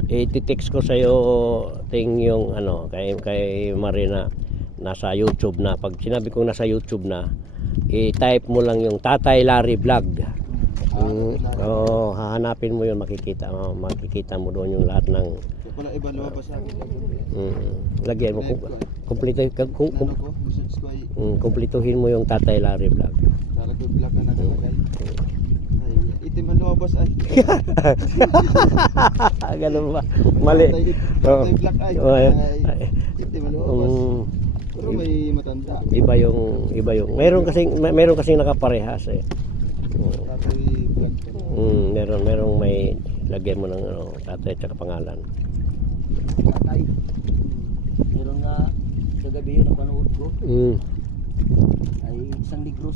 I-text ko sa'yo yung kay Marina nasa YouTube na. Pag sinabi kong nasa YouTube na, i-type mo lang yung Tatay Larry Vlog. Hahanapin mo yun, makikita mo doon yung lahat ng wala iba lumabas sa akin. Lagyan mo kumpletuhin mo yung Tatay Larry Vlog. Kala ko black na nakalagay. Itim ang lumabas ay. Ganun ba? Mali. Tatay black ay. Itim ang lumabas. Pero may matanda. Iba yung meron kasing nakaparehas Tatay black. Merong may lagyan mo ng tatay at pangalan. Tatay. Meron nga kagabi yun napanood ko. Ay isang negro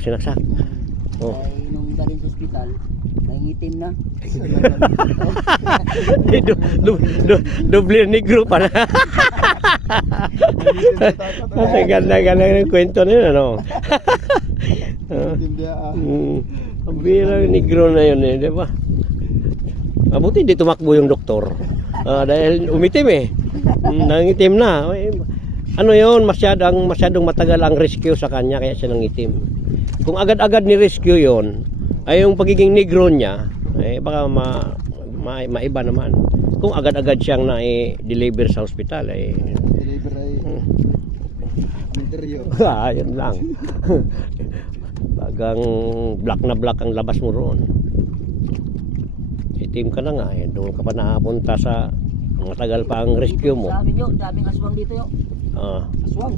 sinaksak. Ay nung galing sa ospital, nangitim na. Doble negro pala. Ang ganda ng kwento na yun, Ang birang negro na yun, di ba? Mabuti hindi tumakbo yung doktor. Dahil umitim nangitim na. Masyadong matagal ang rescue sa kanya kaya siya nangitim. Kung agad-agad ni rescue yon, ay yung pagiging negro niya, baka maiba naman. Kung agad-agad siyang na-deliver sa ospital, deliver ay interior. Yun lang. Bagang black na black ang labas mo roon. Itim ka na nga, doon ka pa nakapunta sa matagal pa ang rescue mo. Sabi nyo, daming aswang dito Aswang.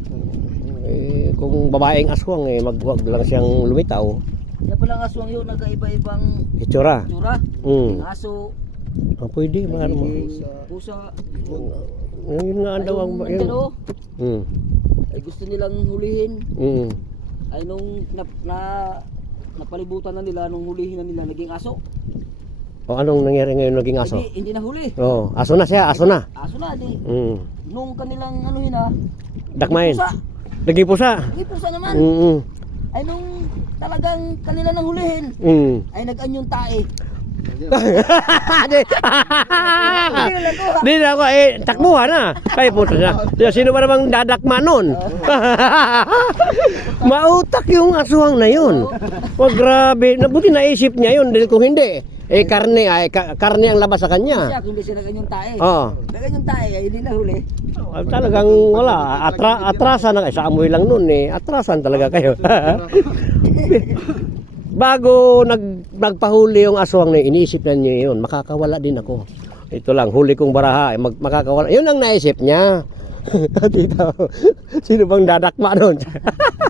Kung babaeng aswang magwag lang siyang lumitaw. Kaya palang aswang yun, nagkaiba-ibang itsura. Yung aso. Pwede, Pusa. Yun nga daw ang ay gusto nilang hulihin. Mm. Ay nung napalibutan na nila nung hulihin na nila naging aso. O anong nangyari ngayon naging aso? Hindi na huli. Oh, aso na siya, aso na. Aso na, di. Mm. Nung kanilang anuhin na, Dakmain. pusa. Naging pusa. Naging pusa naman. Mm. Ay nung talagang kanila nang hulihin, Mm. ay nag-anyong tae. Di Hindi na ko ha. di na ako, takbuhan na. Kaya puta na. Sino ba namang dadakma nun? Mautak yung aswang na yun. Wag grabe. Buti naisip niya yun. Dahil kung hindi, karne ang labas sa kanya. Siya, kung hindi siya nag-anyong tae. Oo. Nag-anyong tae, ay hindi na huli. Talagang wala. Atrasan na kayo. Sa amoy lang nun eh. Atrasan talaga kayo. Bago nagpahuli yung aswang na iniisip na niya yun, makakawala din ako. Ito lang, huli kong baraha, makakawala. Yun ang naisip niya. Tita, sino bang dadakma nun?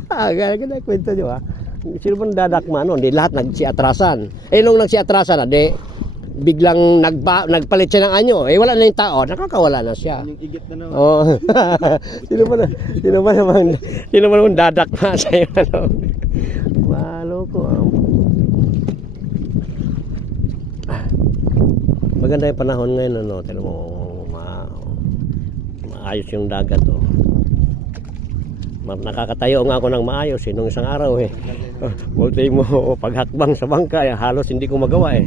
Ganda kwento nyo ha. Sino bang dadakma nun? Di lahat nagsiatrasan. Nung nagsiatrasan na, di biglang nagpalit siya ng anyo. Wala na yung tao, nakakawala na siya. Yung igit na naman. Oh. Sino ba naman dadakma sa iyo ano? Maloko. Maganda yung panahon ngayon ano, tingnan mo maayos yung dagat oh. Nakakatayo nga ako ng maayos nung isang araw eh. Multi mo paghakbang sa bangka halos hindi ko magawa eh.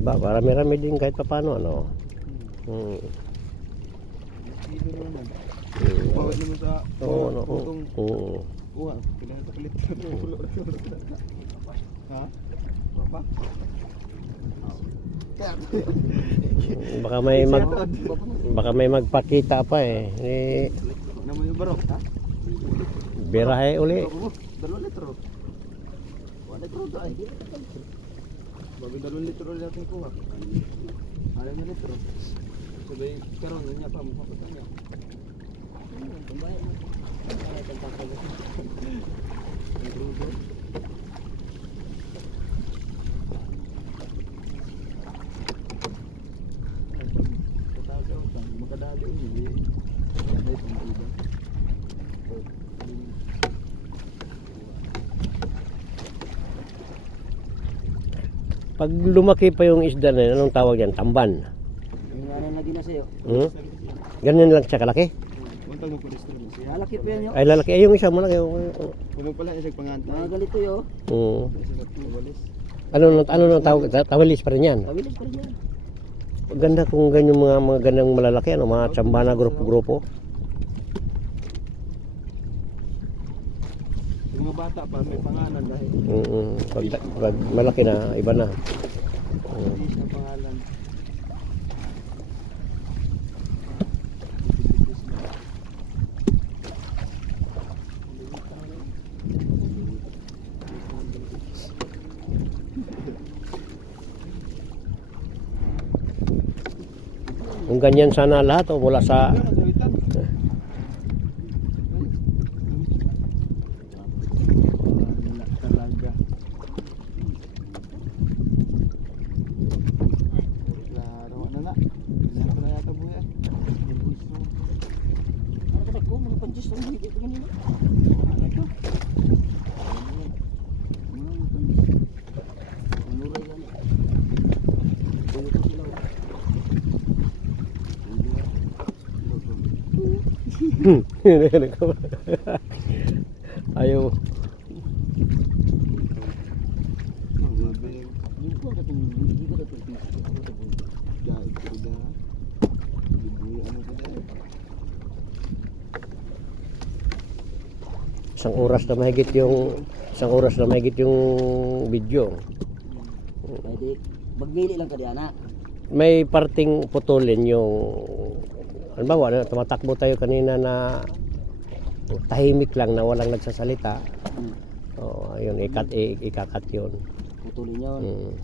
Ba, marami-rami din kahit paano ano. Sino naman. Bawat naman sa putong. Uwa, kailangan sa palit. Ha? Papa? Baka may magpakita pa eh. Naman yung barok, ha? Birahe uli. 2 litro. 1 litro ay. Bago 2 litro natin kuha. Ayaw na litro. Sabay karon niya pa mo pa niya. Tumbay mo. Ay tagpapag. Makadali ini. Ay pang-iba. Pag lumaki pa yung isda na yun, anong tawag yan? Tamban. Yung ano na ginasa'yo. Ganyan lang siya kalaki? Untang mo po restaurant siya. Malaki pa yan yun. Ay lalaki. Ay yung isa mo lang. Kung pala siya pangantay. Mga ganito yun. Ano nang tawag? Tawalis pa rin yan. Kawilis pa rin yan. Ganda kung ganyan mga gandang malalaki, ano, mga tsamba na grupo-grupo. Yung mga bata pa may pangalan dahil Pag malaki na, iba na. hindi siya pangalan. Kung ganyan sana lahat o mula sa Talaga. Klaro na. Ganyan ko na yata po yan. Ano ka ko? Mga panjis na hindi ko kanina. Ano ito? Manuray yan. Tuyo ko sila. Ayaw. Hindi ko na itong hindi ko na itong piso. Gaib ko da. Libuya ano ko da. Isang oras na mahigit yung video. Pwede. Magmili lang ka diyan ha. May parting putulin yung halimbawa, tumatakbo tayo kanina na tahimik lang na walang nagsasalita. Ayun, ikakat yun. Putulin yun.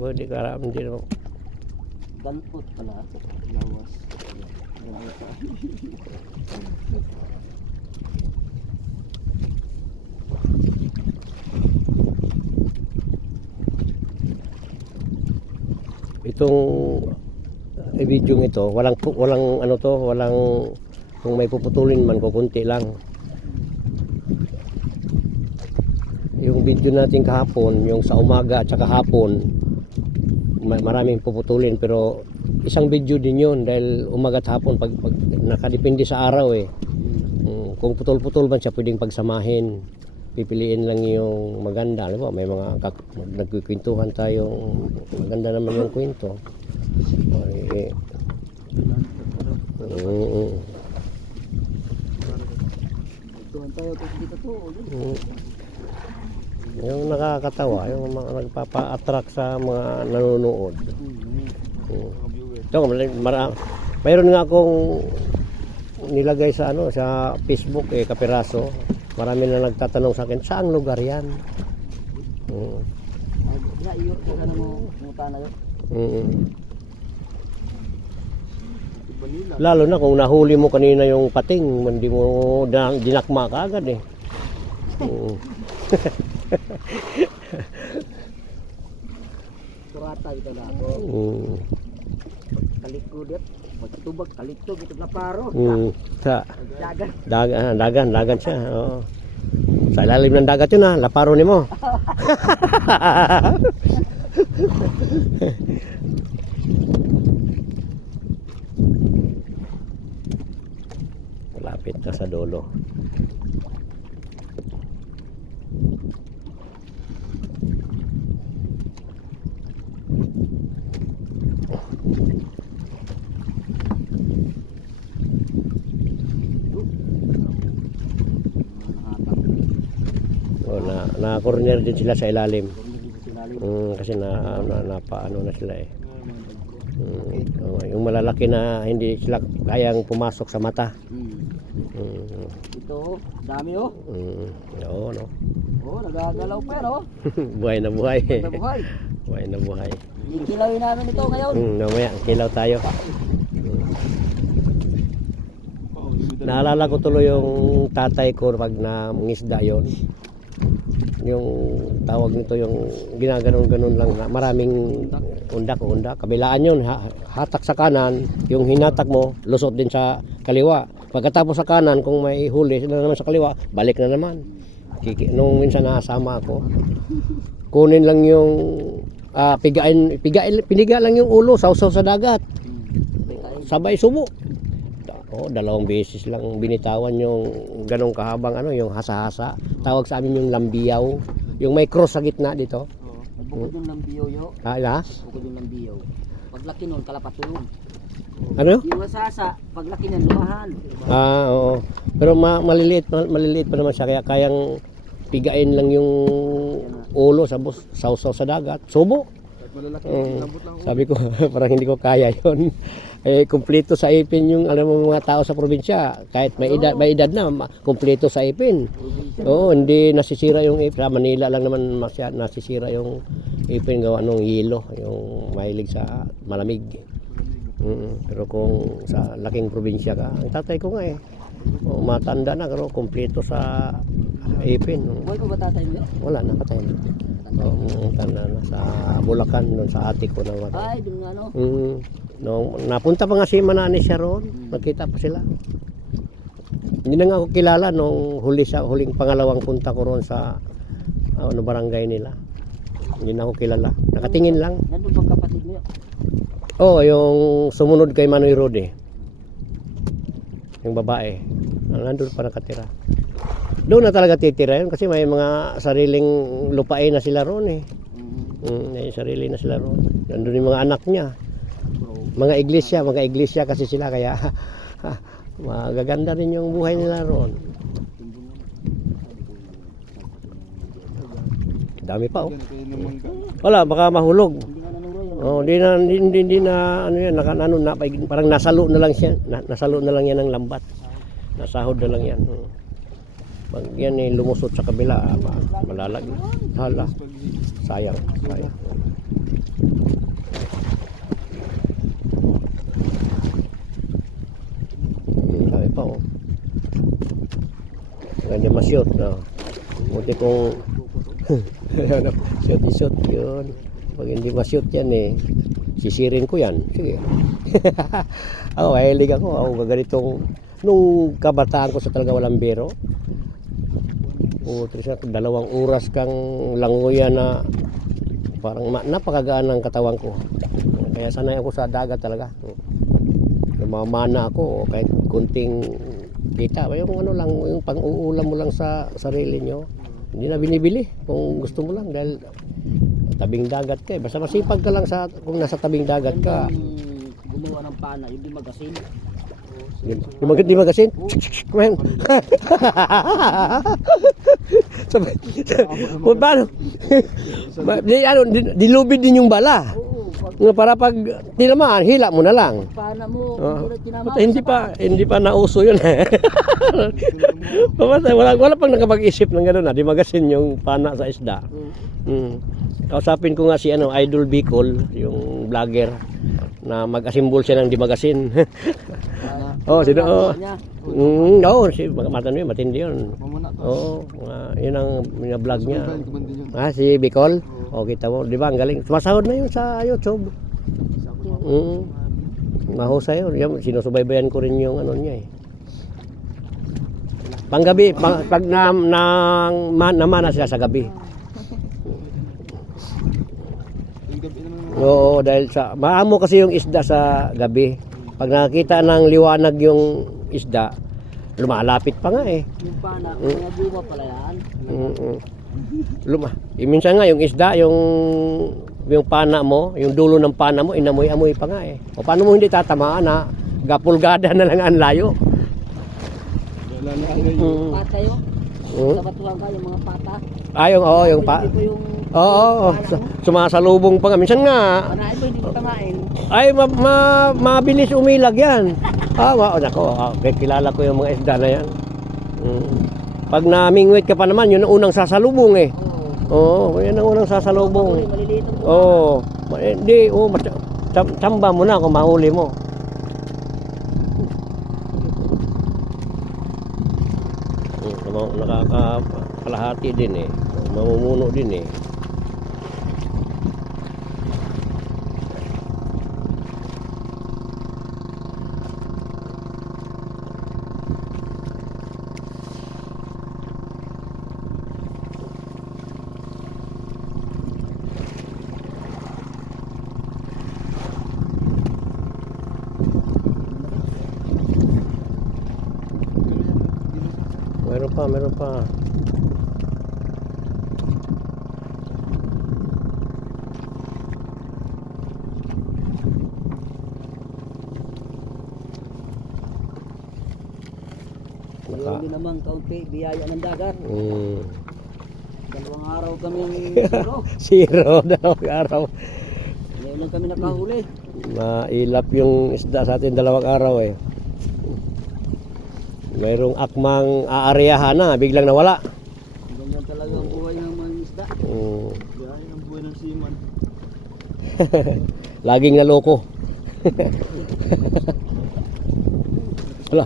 Pwede ka hindi naman. Gantot pala. Lawas. Itong video ito, walang ano to, walang kung may puputulin man kukunti lang. Yung video natin kahapon, yung sa umaga at saka hapon, maraming puputulin, pero isang video din yun dahil umaga at hapon pag nakadepende sa araw eh. Kung putol-putol man siya pwedeng pagsamahin, pipiliin lang yung maganda. Alam mo, may mga nagkikwentuhan tayong maganda naman yung kwento. Okay. Tuhan tayo kasi dito to. Yung nakakatawa, yung mga nagpapa-attract sa mga nanonood. Ito, mayroon nga akong nilagay sa sa Facebook kapiraso. Marami na nagtatanong sa akin, saang lugar yan? Iyo, saka na mo na yun. Lalo na kung nahuli mo kanina yung pating, hindi mo dinakma ka agad eh. Kurata ito na ako. Kalikudit. Magtubag, kalitog, ito na paro. Sa Dagan. dagan siya. Oo. Sa ilalim ng dagat yun laparo ni mo. Malapit na sa dulo. Na corner din sila sa ilalim. Kasi napaano na sila eh. Yung malalaki na hindi sila kayang pumasok sa mata. Ito, dami oh. Oo, no. Oh, nagagalaw pa yan oh. Buhay na buhay. Buhay. Buhay na buhay. Ikilawin namin ito ngayon. Mamaya, kilaw tayo. Naalala ko tuloy yung tatay ko pag nangisda yon. Yung tawag nito yung ginaganon-ganon lang na maraming undak, kabilaan yun, hatak sa kanan, yung hinatak mo lusot din sa kaliwa. Pagkatapos sa kanan, kung may huli na naman sa kaliwa, balik na naman. Nung minsan nakasama ako, kunin lang yung piniga lang yung ulo, sausaw sa dagat, sabay subo. 2 beses lang binitawan yung ganong kahabang yung hasa-hasa. Tawag sa amin yung lambiyaw. Yung may cross sa gitna dito. Bukod yung lambiyaw yo. Bukod yung lambiyaw. Paglaki nun, kalapatulog. Ano? Yung hasa, paglaki niyan, lumahan. Oo. Pero maliliit pa naman siya. Kaya kayang pigain lang yung ulo sa sausaw sa dagat. Subo. Sabi ko, parang hindi ko kaya yon. Kumpleto sa ipin yung mga tao sa probinsya. Kahit may edad na, kumpleto sa ipin. Oo, hindi nasisira yung ipin. Sa Manila lang naman nasisira yung ipin gawa ng yelo, yung mahilig sa malamig. Pero kung sa laking probinsya ka, ang tatay ko nga matanda na, pero kumpleto sa ipin. Buhay ko ba tatay mo? Wala, napatay na. Tanda na sa Bulacan, doon sa ate ko na matay. Ay, doon nga no? Napunta pa nga si Manani siya roon. Nagkita pa sila. Hindi na nga ako kilala nung huling pangalawang punta ko roon sa barangay nila. Hindi na ako kilala. Nakatingin lang. Nandun bang kapatid mo? Yung sumunod kay Manoy Rode. Yung babae. Nandun pa nakatira. Doon na talaga titira yun kasi may mga sariling lupain na sila roon eh. May sarili na sila roon. Nandun yung mga anak niya. Mga iglesia kasi sila kaya magaganda rin yung buhay nila roon. Dami pa Wala, baka mahulog. Hindi na parang nasalo na lang siya. Nasalo na lang yan ng lambat. Nasahod na lang yan. Pag yan lumusot sa kabila, malalag. Hala. Sayang. Sabi pa Hindi masyot. Buti kung shoot yun. Pag hindi masyot yan sisirin ko yan. Sige. Ako, mahilig ako. Ako, ganitong, nung kabataan ko sa talaga walang biro. O, 2 oras kang languyan na parang napakagaan ng katawan ko. Kaya sanay ako sa dagat talaga. Namamana ako kahit kunting kita. Yung ano lang, yung pang-uulam mo lang sa sarili nyo. Hindi na binibili kung gusto mo lang dahil tabing dagat ka eh. Basta masipag ka lang sa kung nasa tabing dagat ka. Gumawa ng pana, yung di magasin. Di magasin? Kumain. Sabi, kung paano? Dilubid din yung bala. Oo, Para pag tinamaan, hila mo na lang. pana mo, Hindi pa nauso yun eh. wala pang nakapag-isip ng gano'n na, di magasin yung pana sa isda. Kausapin ko nga si Idol Bicol, yung vlogger, na mag-assemble siya ng di magasin. Si matano yun, matindi yun. Yun ang vlog niya. Si Bicol? Kita mo, di ba, ang galing. Sumasahod na yun sa YouTube. Mahusay yun. Sinusubaybayan ko rin yung niya eh. Panggabi, pag namana sila sa gabi. Oo, dahil maamo kasi yung isda sa gabi. Pag nakakita ng liwanag yung isda, lumalapit pa nga eh. Yung pana, mga buwa pala yan. Minsan nga yung isda, yung pana mo, yung dulo ng pana mo, inamoy-amoy pa nga eh. O paano mo hindi tatamaan na gapulgada na lang ang layo? Pata yun. Sa batuhan ka, yung mga pata. Yung sumasalubong pa nga. Minsan nga, Panain mo, hindi mo tamain. ay mabilis umilag yan. Kilala ko yung mga isda na yan. Pag namingwit ka pa naman, yun ang unang sasalubong eh. Yan ang unang sasalubong. Maliliit ang Tamba mo na kung mahuli mo. Nakakakalahati din eh. Mamumuno din eh. Meron pa. Hindi naman kaunti, biyaya ng dagat. 2 araw kami Zero, 2 araw. Ngayon lang kami nakahuli. Mailap yung isda sa atin 2 araw eh. Mayroong akmang aareahan na, biglang nawala. Ganyan talaga ang buhay ng mga isda. Yan ang buhay ng seaman. Laging naloko. Wala.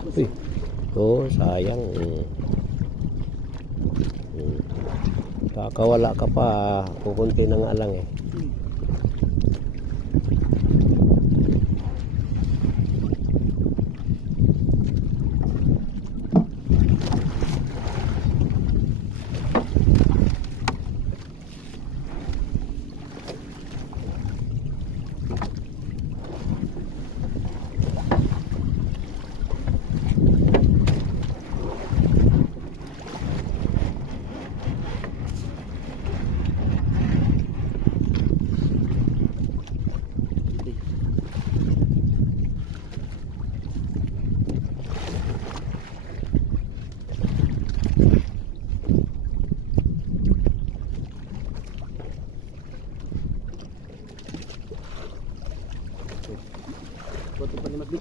Sayang. Kakawala ka pa, kukunti na nga lang eh. Buti pa ni Magdi.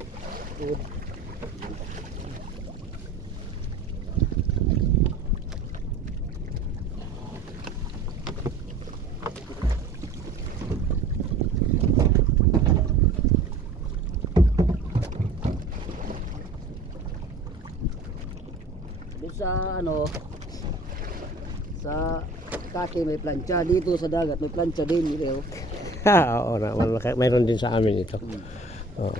Sa kaki may plancha, dito sa dagat may plancha din, Oo, mayroon din sa amin ito. Oo.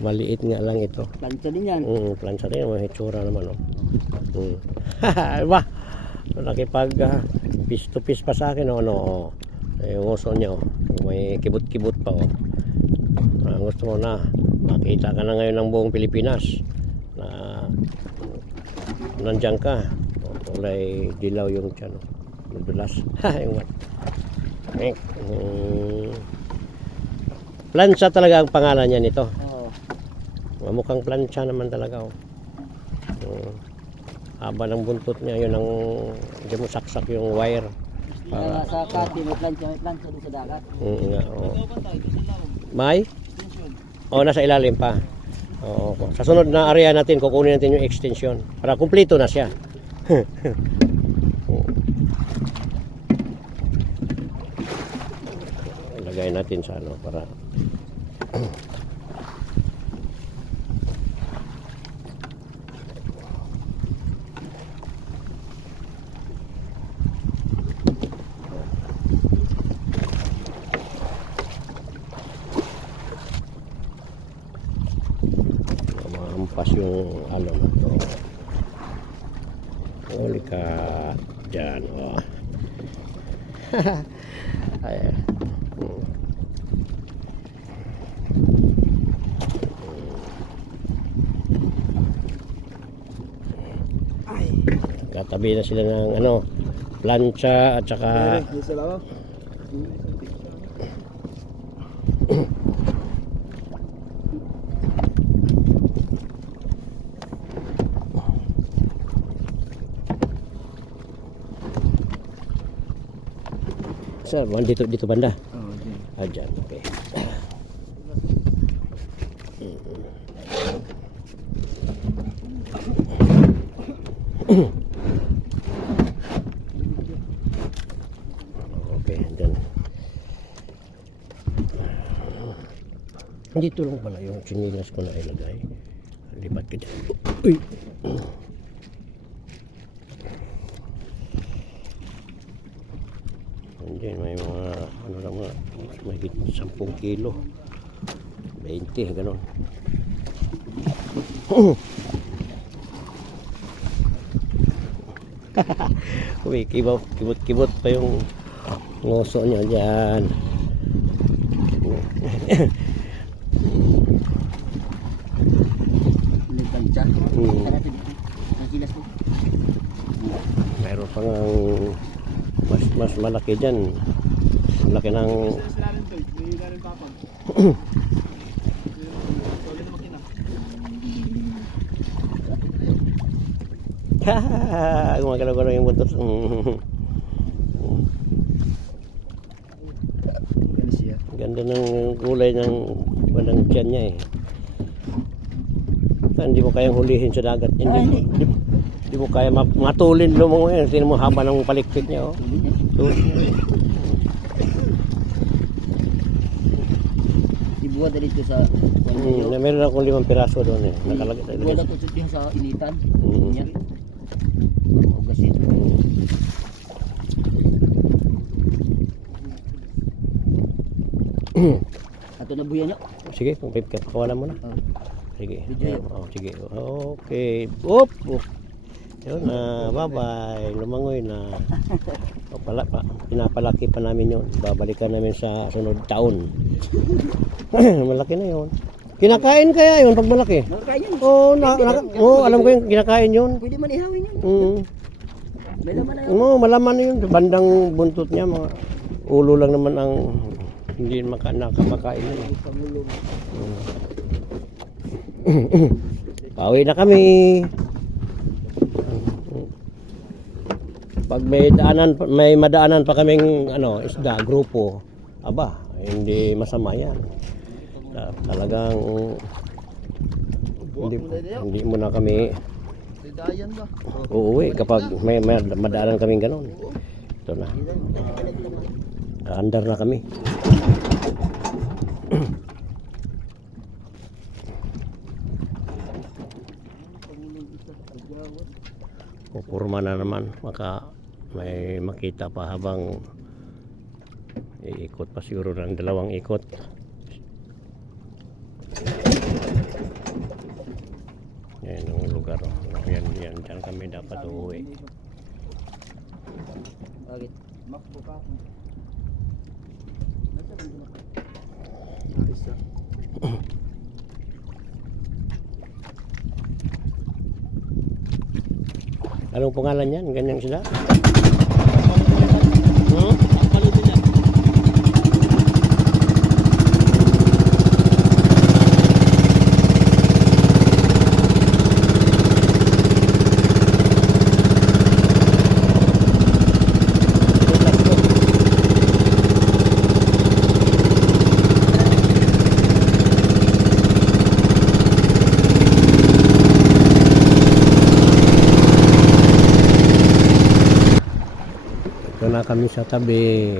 Maliit nga lang ito. Plancha din yan. Plancha rin, may hitsura naman. Ba? Nakipag piece to piece pa sa akin. Yung uso niya. May kibot-kibot pa. Gusto mo na makita ka na ngayon ng buong Pilipinas na nandiyan ka. Kulay dilaw yung tiyan. Madulas. Yung plancha talaga ang pangalan niya nito. Mukhang plancha naman talaga. Haba ng buntot niya, yun ang hindi mo saksak yung wire. Para sa kati, may plancha din sa dagat. May? Nasa ilalim pa. Sa sunod na area natin, kukunin natin yung extension para kumpleto na siya. Ilagay natin sa para maampas yung na to. Huli ka dyan. Ayan. Katabi na sila ng plancha at saka sir, dito banda. Dyan, okay. Okay, dyan. Dito lang pala yung chinilas ko na ilagay. Lipat ka dyan. Uy! Diyan may mga may 10 kilo 20 ganon. Kibot pa yung ngoso niya dyan. Meron pang mas malaki dyan. Laki ng gumagalaw-galaw yung buntot. Ganda ng kulay ng tiyan niya eh. Hindi mo kayang hulihin sa dagat. Hindi mo kaya matulin mo ngayon. Hindi mo haba ng palikpik niya. Ibuha dito sa meron akong 5 piraso doon eh. Nakalagay tayo. Ibuha dito sa initan. Yan. Ugasin. Ato na buya niyo. Sige, pakawalan mo na. Sige. Sige. Okay. Yun na, bye-bye. Lumangoy na. Pinapalaki pa namin yun. Babalikan namin sa sunod taon. Malaki na yun. Kinakain kaya yun pag malaki? Kinakain yun. Alam ko yung kinakain yun. Pwede man ihawin yun. May laman na yun. Malaman na yun. Bandang buntot niya. Mga ulo lang naman ang hindi nakapakain yun. Pauwi na kami. Pag may madaanan pa kaming isda, grupo, hindi masama yan. Talagang hindi mo na kami uuwi kapag may madaanan kaming ganon. Ito na. Kaandar na kami. Pupurma na naman, may makita pa habang Iikot pa siguro ng 2 ikot. Yan ang lugar. Yan, dyan kami dapat uuwi. Bakit? Makbo ka. Nasa ba yun? Isa. Anong pangalan yan? Ganyang sila? Ito na kami sa tabi.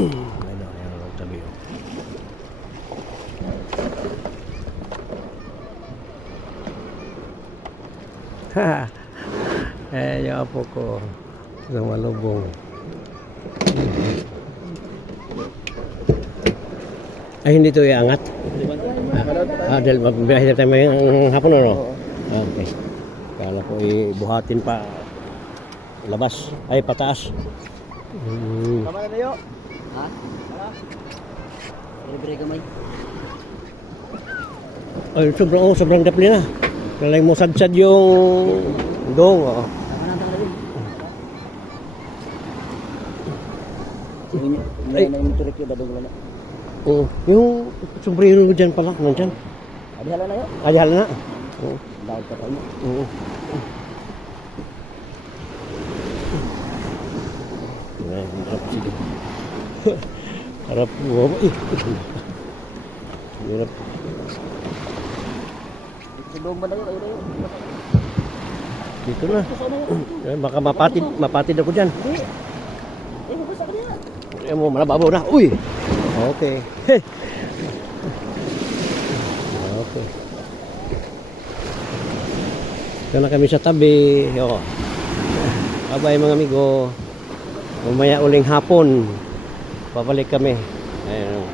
Ayan ang tabi. Ha! Yung apo ko. Sa malubong. Ay, hindi ito iangat. Dahil mabiyahe tayo ngayong hapon, ano? Okay. Kala ko ibuhatin pa labas. Ay, pataas. Tama na tayo. Ha? Libre gamay. Ay, sobrang dapli na. Kalay mo sadsad yung dong. Oh. Tama na ang rin. Sige, Ay. may motorik yun, dadong wala na. Yung sombrero dyan pala, nandyan. Adihala na yun. Ayal na. Oo. Dahil ka tayo. Oo. Harap sige. Harap mo. Harap. Sa doong ba na yun? Ayun na yun. Dito na. Baka mapatid ako dyan. Mabasa ka niya. Ayan mo, malababaw na. Uy! Okay. Okay. Ito na kami sa tabi. O. Bye-bye mga amigo. Mamaya uling hapon. Babalik kami. Ayan.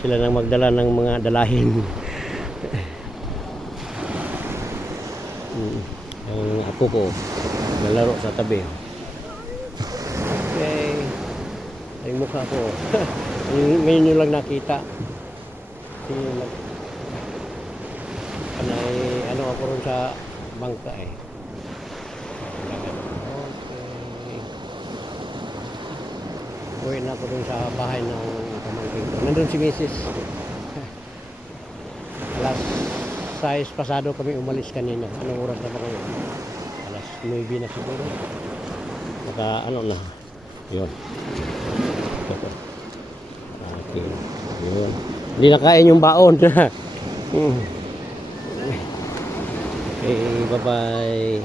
Sila nang magdala ng mga dalahin. Ang apo ko nalaro sa tabi. Okay. Ay mukha ko. Ngayon nyo lang nakita. Ngayon lang. Panay, ano ako rin sa bangka eh. Okay. Uwi na ako dun sa bahay ng pamangkin ko. Nandun si Mrs. Alas 6 pasado kami umalis kanina. Anong oras na ba ngayon? Alas 9 na siguro. Maka ano na. Yun. Okay. Yun. Hindi nakain yung baon. Okay, bye-bye.